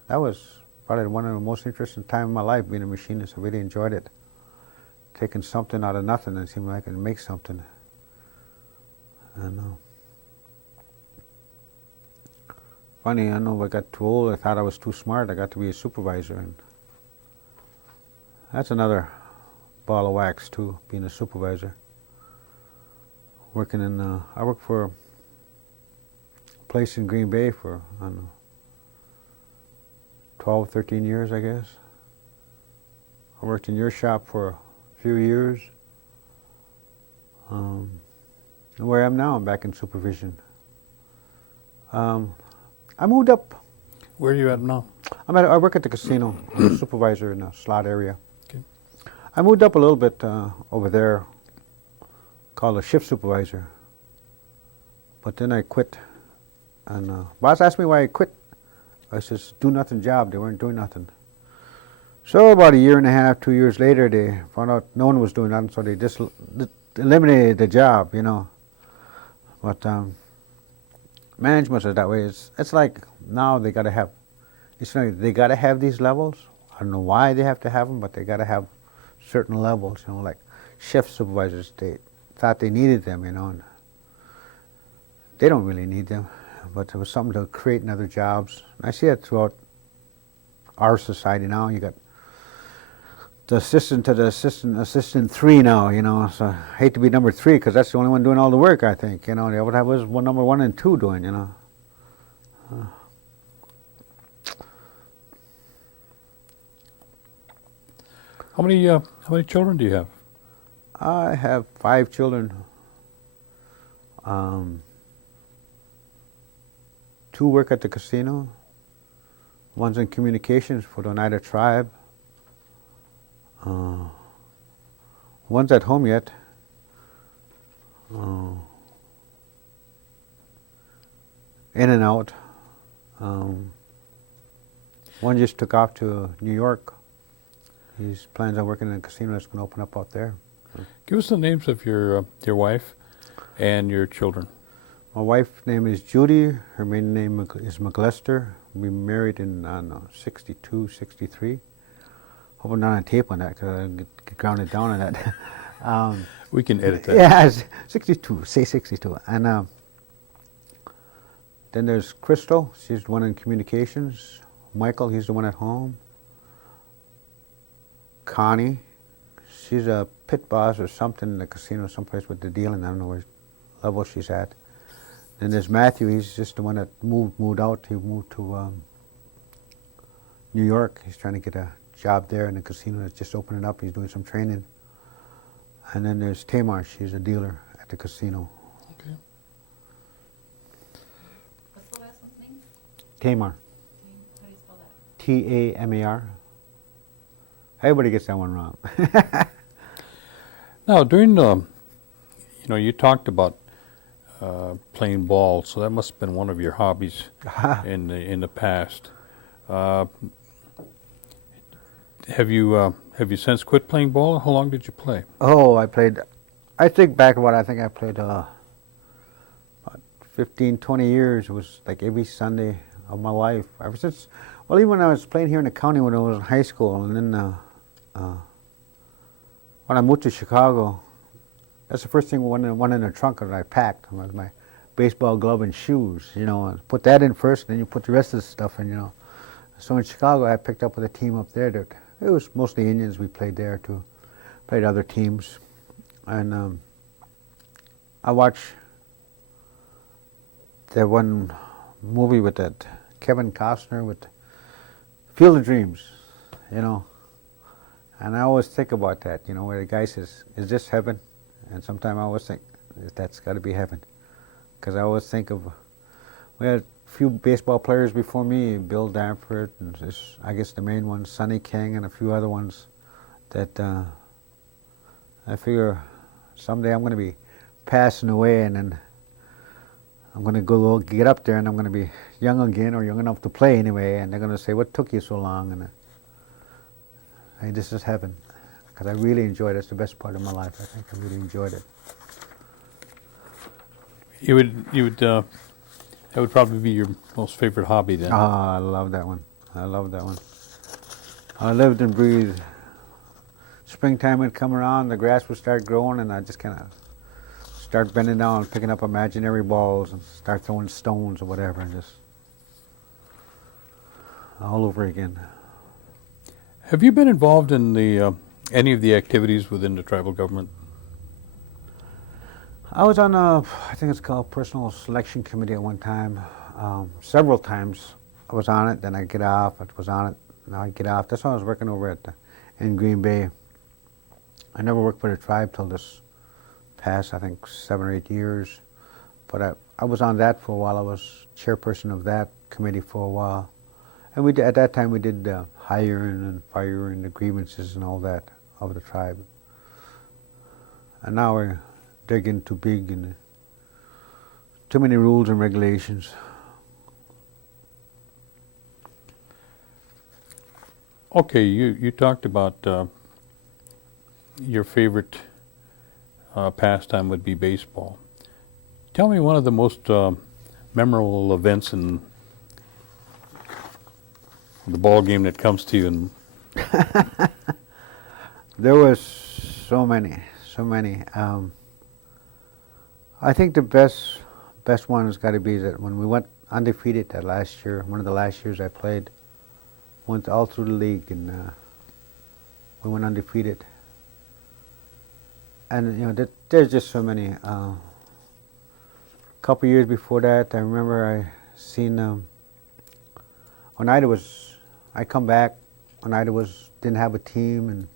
That was probably one of the most interesting times of my life, being a machinist. I really enjoyed it. Taking something out of nothing and seeing like I could make something. Funny, I know I got too old. I thought I was too smart. I got to be a supervisor. And that's another ball of wax too, being a supervisor. Working in, I worked for a place in Green Bay for, I don't know, 12, 13 years, I guess. I worked in your shop for a few years. And where I am now, I'm back in supervision. I moved up. Where are you at now? I work at the casino. I'm a supervisor in the slot area. Okay. I moved up a little bit over there, called a shift supervisor. But then I quit. And boss asked me why I quit. I says, do nothing job. They weren't doing nothing. So about 1.5 years, 2 years later, they found out no one was doing nothing, so they just eliminated the job, you know. But management is that way. It's like now they got to have, they got to have these levels. I don't know why they have to have them, but they got to have certain levels, you know, like shift supervisors. They thought they needed them, you know, and they don't really need them. But it was something to create other jobs. And I see it throughout our society now. You got the assistant to the assistant 3 now, you know. So I hate to be number 3 because that's the only one doing all the work, I think. You know, they would have was number 1 and 2 doing, you know. How many children do you have? I have 5 children. 2 work at the casino. One's in communications for the Oneida tribe. One's at home yet. In and out. One just took off to New York. He plans on working in a casino that's going to open up out there. Give us the names of your wife and your children. My wife's name is Judy. Her maiden name is McLester. We married in, I don't know, 62, 63. Hope I'm not on tape on that because I get grounded down on that. We can edit that. Yeah, 62, say 62. And then there's Crystal. She's the one in communications. Michael, he's the one at home. Connie, she's a pit boss or something in the casino, someplace with the dealing. I don't know what level she's at. Then there's Matthew. He's just the one that moved out. He moved to New York. He's trying to get a job there in the casino that's just opening up. He's doing some training. And then there's Tamar. She's a dealer at the casino. Okay. What's the last one's name? Tamar. How do you spell that? Tamar. Everybody gets that one wrong. Now, during the, you talked about playing ball, so that must have been one of your hobbies in the past. Have you since quit playing ball? How long did you play? Oh, I played I think back about it, I think I played about 15, 20 years. It was like every Sunday of my life. Ever since, well, even when I was playing here in the county when I was in high school, and then when I moved to Chicago, that's the first thing one in the trunk that I packed was my baseball glove and shoes. You know, and put that in first, and then you put the rest of the stuff in. You know, so in Chicago, I picked up with a team up there that it was mostly Indians. We played there too, played other teams, and I watched that one movie with that Kevin Costner with Field of Dreams, you know. And I always think about that, you know, where the guy says, "Is this heaven?" And sometimes I always think that's got to be heaven, because I always think of we had a few baseball players before me, Bill Danforth, and I guess the main ones, Sonny King, and a few other ones that I figure someday I'm going to be passing away, and then I'm going to go get up there, and I'm going to be young again, or young enough to play anyway, and they're going to say, "What took you so long?" And hey, this is heaven, because I really enjoyed it. It's the best part of my life. I think I really enjoyed it. That would probably be your most favorite hobby then. Ah, I love that one. I love that one. I lived and breathed. Springtime would come around, the grass would start growing, and I just kind of start bending down and picking up imaginary balls and start throwing stones or whatever, and just all over again. Have you been involved in the any of the activities within the tribal government? I was on a, I think it's called Personal Selection Committee at one time. Several times I was on it, then I'd get off, I was on it, now I'd get off. That's why I was working over in Green Bay. I never worked for the tribe till this past, I think, 7 or 8 years. But I was on that for a while. I was chairperson of that committee for a while. And at that time we did hiring and firing, the grievances and all that of the tribe. And now they're getting too big and too many rules and regulations. Okay, you talked about your favorite pastime would be baseball. Tell me one of the most memorable events in the ball game that comes to you. And there was so many. I think the best one has got to be that when we went undefeated that last year, one of the last years I played, went all through the league, and we went undefeated. And you know, there's just so many. A couple years before that, I remember I seen Oneida was. I come back. Oneida didn't have a team, and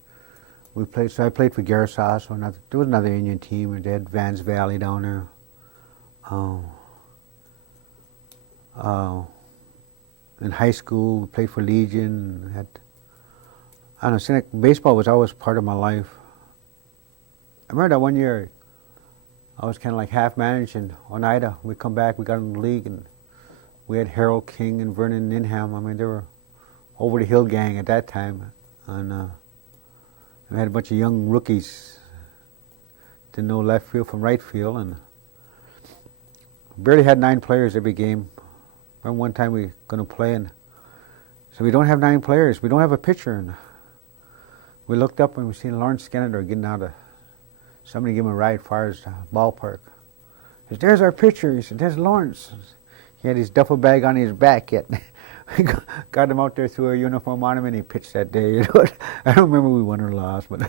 we played. So I played for Garrisas. There was another Indian team, and they had Vans Valley down there. In high school, we played for Legion. I don't know. Seemed like baseball was always part of my life. I remember that one year, I was kind of like half managing Oneida. We come back, we got in the league, and we had Harold King and Vernon Ninham. I mean, they were over the hill gang at that time, and we had a bunch of young rookies. Didn't know left field from right field, and barely had 9 players every game. Remember one time we were going to play, and so we don't have 9 players. We don't have a pitcher, and we looked up and we seen Lawrence Skenner getting out of. Somebody gave him a ride far as the ballpark. He said, "There's our pitcher." He said, "There's Lawrence." He had his duffel bag on his back yet. We got him out there, threw a uniform on him, and he pitched that day. You know? I don't remember we won or lost, but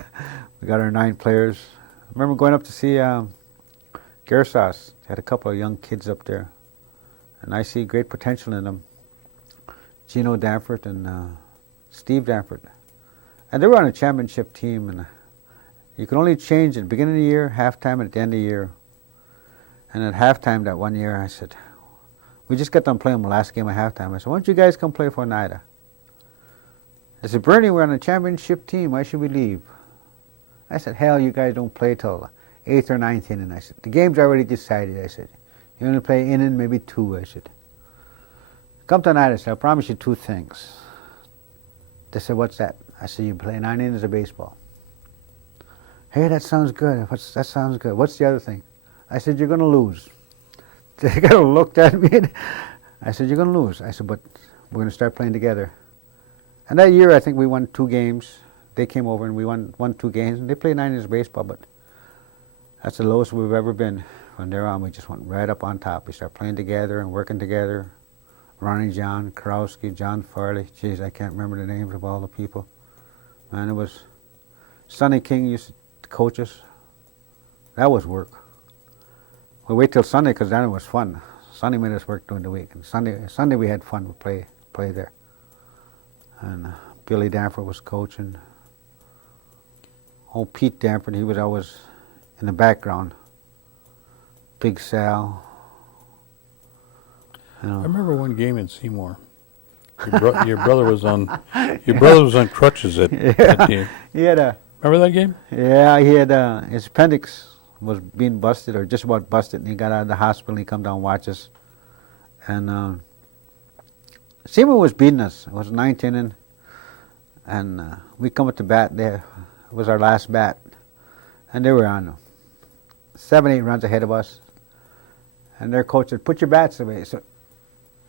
we got our 9 players. I remember going up to see Garrisas. Had a couple of young kids up there, and I see great potential in them. Gino Danforth and Steve Danforth. And they were on a championship team, and you can only change at the beginning of the year, halftime, and at the end of the year. And at halftime that one year, I said, we just got done playing the last game of halftime. I said, "Why don't you guys come play for Oneida?" I said, "Bernie, we're on a championship team. Why should we leave?" I said, "Hell, you guys don't play till 8th or 9th inning." I said, "The game's already decided." I said, "You're going to play inning, maybe 2. I said, "Come to Oneida. I said, I'll promise you 2 things. They said, "What's that?" I said, "You play 9 innings of baseball." Hey, that sounds good. That sounds good. What's the other thing? I said, you're going to lose. They kind of looked at me. I said, you're going to lose. I said, but we're going to start playing together. And that year, I think we won 2 games. They came over and we won 2 games. And they played 9 years baseball, but that's the lowest we've ever been. From there on, we just went right up on top. We started playing together and working together. Ronnie John, Karowski, John Farley. Jeez, I can't remember the names of all the people. Man, it was... Sonny King used to coach us. That was work. We wait till Sunday because then it was fun. Sunday made us work during the week. And Sunday we had fun. We play there. And Billy Danford was coaching. Old Pete Danford, he was always in the background. Big Sal. You know. I remember one game in Seymour. Your brother was on crutches at that team. He had a... Remember that game? Yeah, he had his appendix was being busted or just about busted, and he got out of the hospital and he come down and watch us. And Seymour was beating us. It was 9th inning, and we come at the bat there. It was our last bat, and they were on 7, 8 runs ahead of us. And their coach said, "Put your bats away." So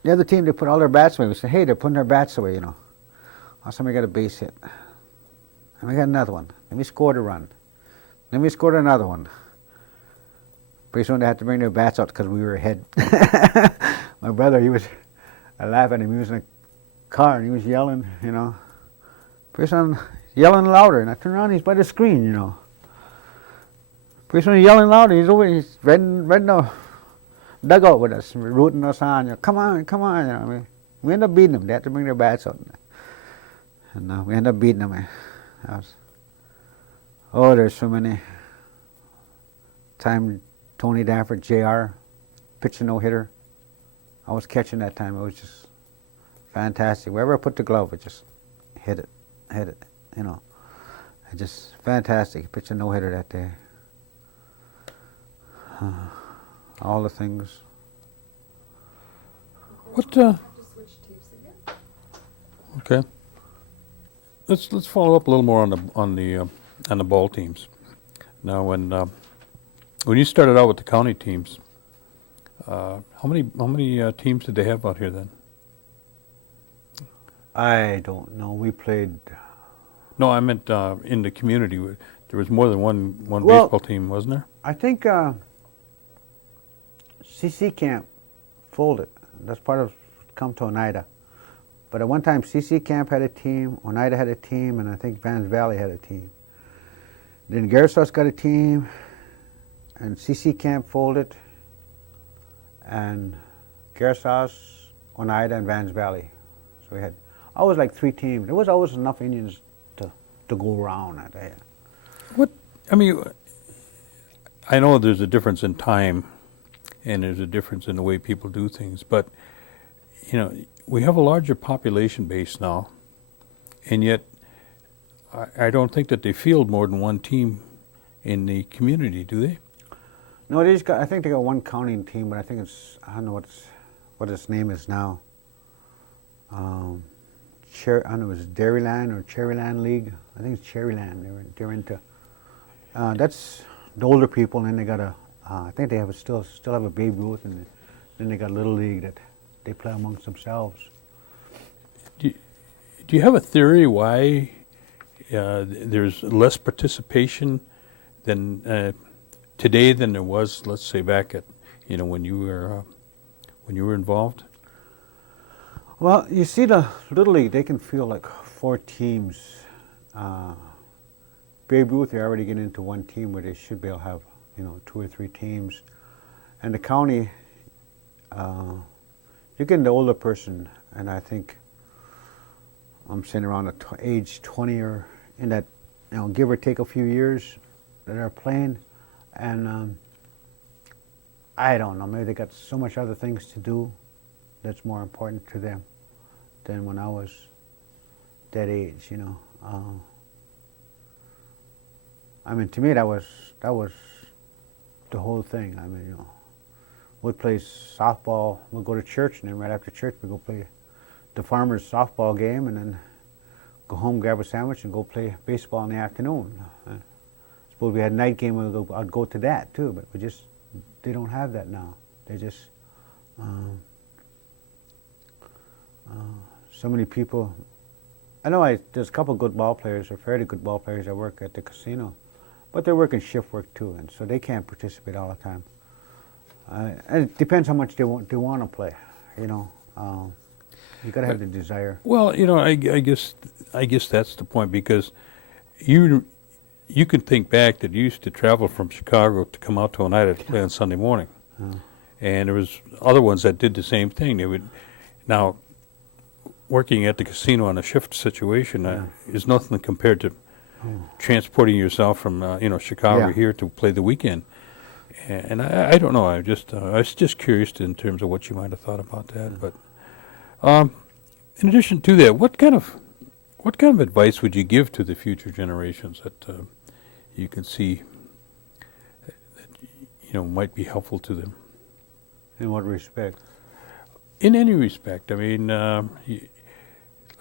the other team, they put all their bats away. We said, "Hey, they're putting their bats away, you know." All somebody got a base hit. And we got another one. Then we scored a run. Then we scored another one. Pretty soon they had to bring their bats out because we were ahead. My brother, I laughed at him. He was in a car and he was yelling, you know. Pretty soon, yelling louder. And I turned around, he's by the screen, you know. Pretty soon he's yelling louder. He's right in the dugout with us, rooting us on. You know, come on. You know, we ended up beating them. They had to bring their bats out. And we ended up beating them. There's so many. Time Tony Danford, JR, pitching no-hitter. I was catching that time. It was just fantastic. Wherever I put the glove, it just hit it, you know. It just fantastic. Pitching no-hitter that day. All the things. What? Have to switch tapes again. Okay. Let's follow up a little more on the ball teams. Now, when you started out with the county teams, how many teams did they have out here then? I don't know. We played. No, I meant in the community. There was more than one Well, baseball team, wasn't there? I think CC Camp folded. That's part of come to Oneida. But at one time, CC Camp had a team, Oneida had a team, and I think Vans Valley had a team. Then Garrisau's got a team, and CC Camp folded, and Garrisau's, Oneida, and Vans Valley. So we had always like 3 teams. There was always enough Indians to go around. I know there's a difference in time, and there's a difference in the way people do things, but you know, we have a larger population base now, and yet I don't think that they field more than one team in the community, do they? No, I think they got one counting team, but I think I don't know what its name is now. I don't know, is it Dairyland or Cherryland League? I think it's Cherryland. They're into. That's the older people, and then they got I think they still have a Babe Ruth, and then they got Little League that they play amongst themselves. Do you have a theory why there's less participation than today than there was, let's say, back at when you were involved? Well, you see, the Little League, they can field like 4 teams. Babe Ruth, they're already getting into one team where they should be able to have 2 or 3 teams. And the county, you get an older person, and I think I'm saying around the age 20 or in that, give or take a few years that are playing. And I don't know, maybe they got so much other things to do that's more important to them than when I was that age, I mean, to me, that was the whole thing. I mean, we'd play softball, we'd go to church, and then right after church, we'd go play the farmers' softball game, and then go home, grab a sandwich, and go play baseball in the afternoon. It's suppose we had night game, I'd go to that too. But they don't have that now. They just so many people. I know there's a couple good ball players, or fairly good ball players that work at the casino, but they're working shift work too, and so they can't participate all the time. And it depends how much they want to play. You know, you got to have the desire. Well, you know, I guess that's the point, because you can think back that you used to travel from Chicago to come out to Oneida to play on Sunday morning, and there was other ones that did the same thing. They would now. Working at the casino on a shift situation is nothing compared to transporting yourself from Chicago here to play the weekend. And I don't know. I was just curious in terms of what you might have thought about that. But in addition to that, what kind of advice would you give to the future generations that you can see that might be helpful to them? In what respect? In any respect. I mean.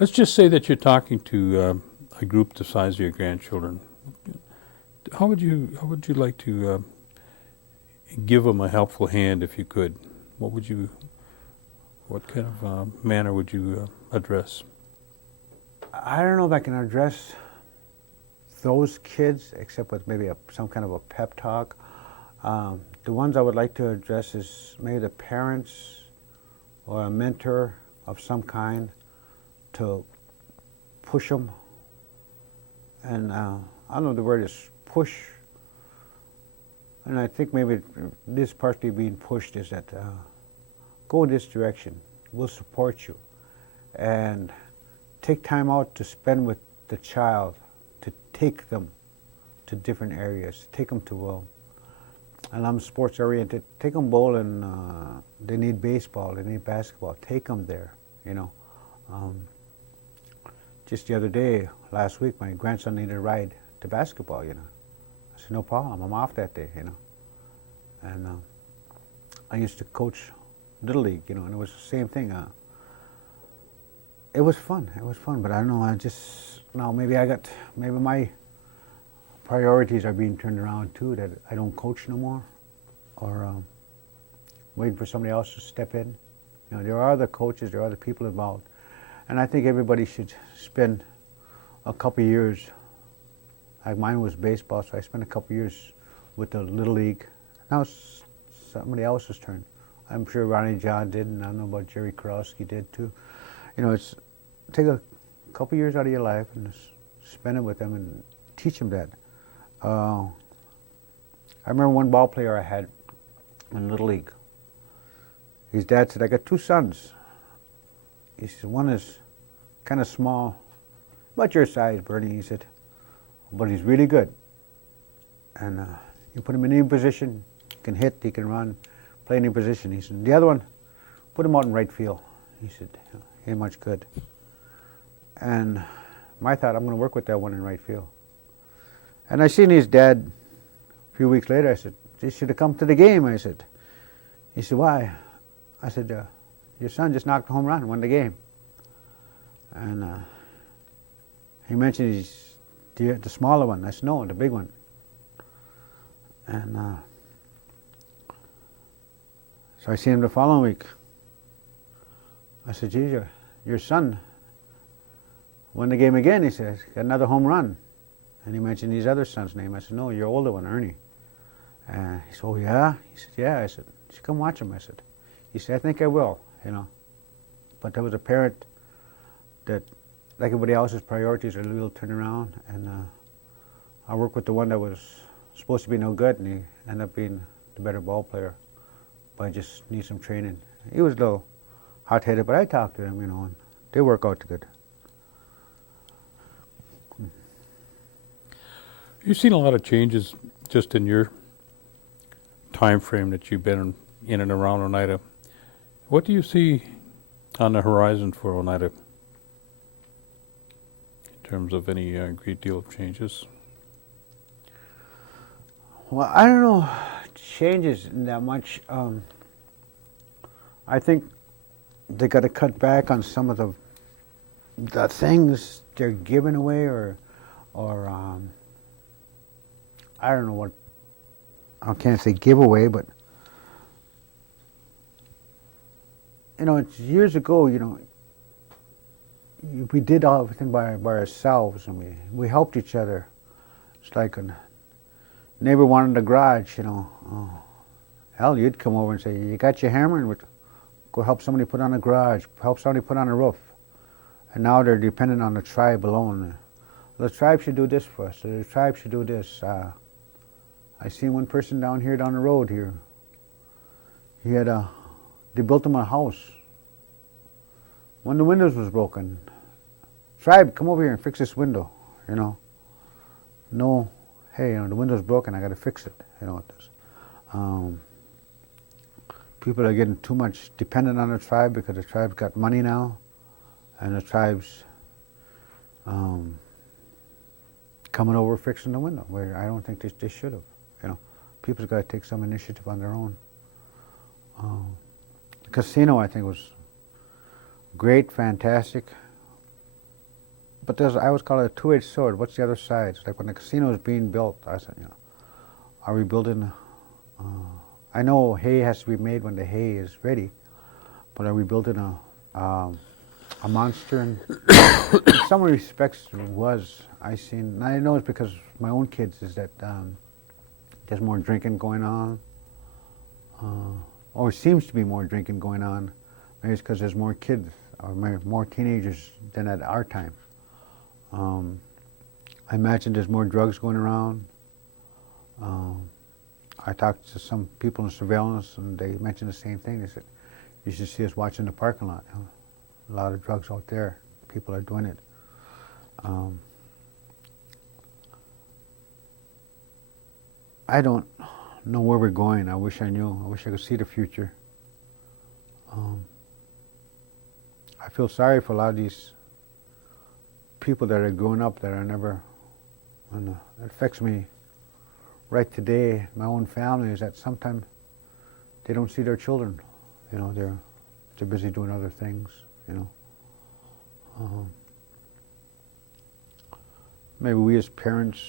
Let's just say that you're talking to a group the size of your grandchildren. How would you like to give them a helpful hand if you could? What kind of manner would you address? I don't know if I can address those kids except with maybe some kind of a pep talk. The ones I would like to address is maybe the parents or a mentor of some kind, to push them, and I don't know if the word is push, and I think maybe this partly being pushed is that go in this direction, we'll support you, and take time out to spend with the child, to take them to different areas, take them to, and I'm sports oriented, take them bowling, they need baseball, they need basketball, take them there, you know. Just the other day, last week, my grandson needed a ride to basketball, you know. I said, no problem, I'm off that day, you know. And I used to coach Little League, you know, and it was the same thing. It was fun, but I don't know, maybe my priorities are being turned around too, that I don't coach no more, or waiting for somebody else to step in. You know, there are other coaches, there are other people involved. And I think everybody should spend a couple of years, like mine was baseball, so I spent a couple of years with the Little League. Now it's somebody else's turn. I'm sure Ronnie John did, and I know about Jerry Karowski did too. You know, it's take a couple of years out of your life and just spend it with them and teach them that. I remember one ball player I had in Little League. His dad said, I got two sons. He said, one is kind of small, about your size, Bernie. He said, but he's really good. And you put him in any position, he can hit, he can run, play any position. He said, the other one, put him out in right field. He said, he ain't much good. And I thought, I'm going to work with that one in right field. And I seen his dad a few weeks later. I said, you should have come to the game. I said, he said, why? I said, your son just knocked a home run and won the game. And he mentioned the smaller one. I said, no, the big one. And so I seen him the following week. I said, geez, your son won the game again. He says, got another home run. And he mentioned his other son's name. I said, no, your older one, Ernie. He said, oh, yeah? He said, yeah. I said, you should come watch him. I said, he said, I think I will, you know. But there was a parent that, like everybody else's priorities are a little turned around, and I worked with the one that was supposed to be no good, and he ended up being the better ball player, but I just need some training. He was a little hot-headed, but I talked to him, you know, and they work out good. You've seen a lot of changes just in your time frame that you've been in and around Oneida. What do you see on the horizon for Oneida in terms of any great deal of changes? Well, I don't know, changes that much. I think they got to cut back on some of the things they're giving away, or I don't know what, I can't say giveaway, but it's years ago. We did everything by ourselves, and we helped each other. It's like a neighbor wanted a garage. Oh, hell, you'd come over and say, "You got your hammer?" And we'd go help somebody put on a garage, help somebody put on a roof. And now they're dependent on the tribe alone. The tribe should do this for us. The tribe should do this. I seen one person down the road here. He had they built him a house. One of the windows was broken. Tribe, come over here and fix this window. No, hey, the window's broken. I got to fix it. People are getting too much dependent on the tribe because the tribe's got money now, and the tribe's coming over fixing the window, where I don't think they should have. People's got to take some initiative on their own. The casino, I think, was great, fantastic, but I always call it a two-edged sword. What's the other side? It's like when the casino is being built, I said, are we building? I know hay has to be made when the hay is ready, but are we building a monster? And in some respects, it was. I know it's because my own kids is that there's more drinking going on, or seems to be more drinking going on. Maybe it's because there's more kids or more teenagers than at our time. I imagine there's more drugs going around. I talked to some people in surveillance, and they mentioned the same thing. They said, "You should see us watching the parking lot. A lot of drugs out there. People are doing it." I don't know where we're going. I wish I knew. I wish I could see the future. I feel sorry for a lot of these people that are growing up that are never, and it affects me right today. My own family is that sometimes they don't see their children. They're busy doing other things. Maybe we as parents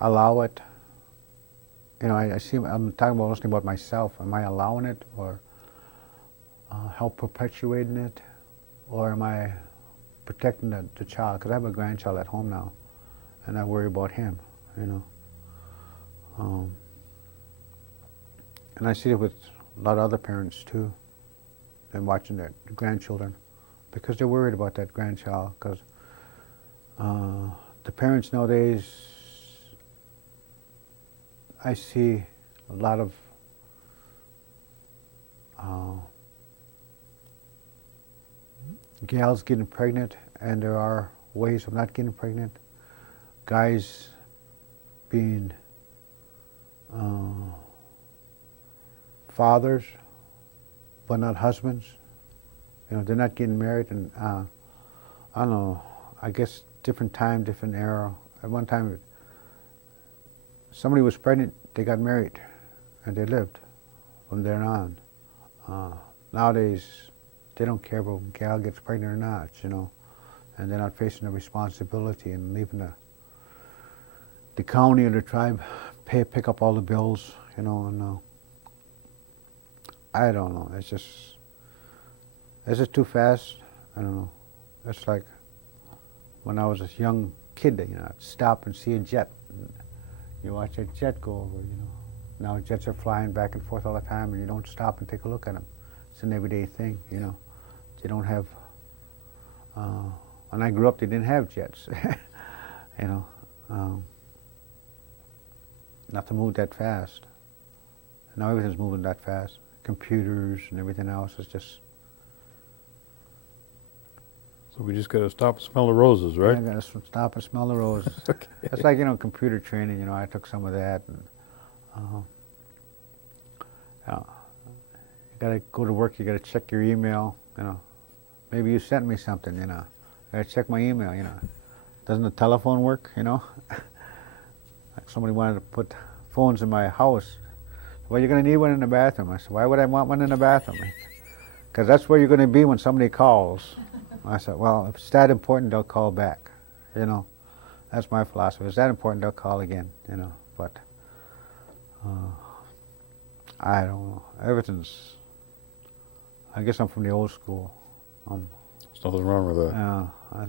allow it. I'm talking about mostly about myself. Am I allowing it, or help perpetuating it, or am I protecting the child? Because I have a grandchild at home now, and I worry about him. And I see it with a lot of other parents too. And watching their grandchildren, because they're worried about that grandchild. Because the parents nowadays, I see a lot of gals getting pregnant, and there are ways of not getting pregnant. Guys being fathers, but not husbands. They're not getting married, and I don't know. I guess different time, different era. At one time, somebody was pregnant, they got married, and they lived from there on. Nowadays, they don't care if a gal gets pregnant or not, and they're not facing the responsibility and leaving the county or the tribe pick up all the bills, and I don't know. It's just, is it too fast? I don't know. It's like when I was a young kid, I'd stop and see a jet. And you watch a jet go over, Now jets are flying back and forth all the time, and you don't stop and take a look at them. It's an everyday thing, They don't have, when I grew up, they didn't have jets, Nothing moved that fast. Now everything's moving that fast. Computers and everything else is just... So we just got to stop and smell the roses, right? I got to stop and smell the roses. Okay. It's like, computer training, I took some of that. And, you got to go to work, you got to check your email, Maybe you sent me something, I got to check my email, Doesn't the telephone work, Like somebody wanted to put phones in my house. Well, you're going to need one in the bathroom. I said, why would I want one in the bathroom? Because that's where you're going to be when somebody calls. I said, well, if it's that important, they'll call back, And That's my philosophy. Is that important? They'll call again, you know. But I don't know. Everything's. I guess I'm from the old school. There's nothing wrong with that. Yeah.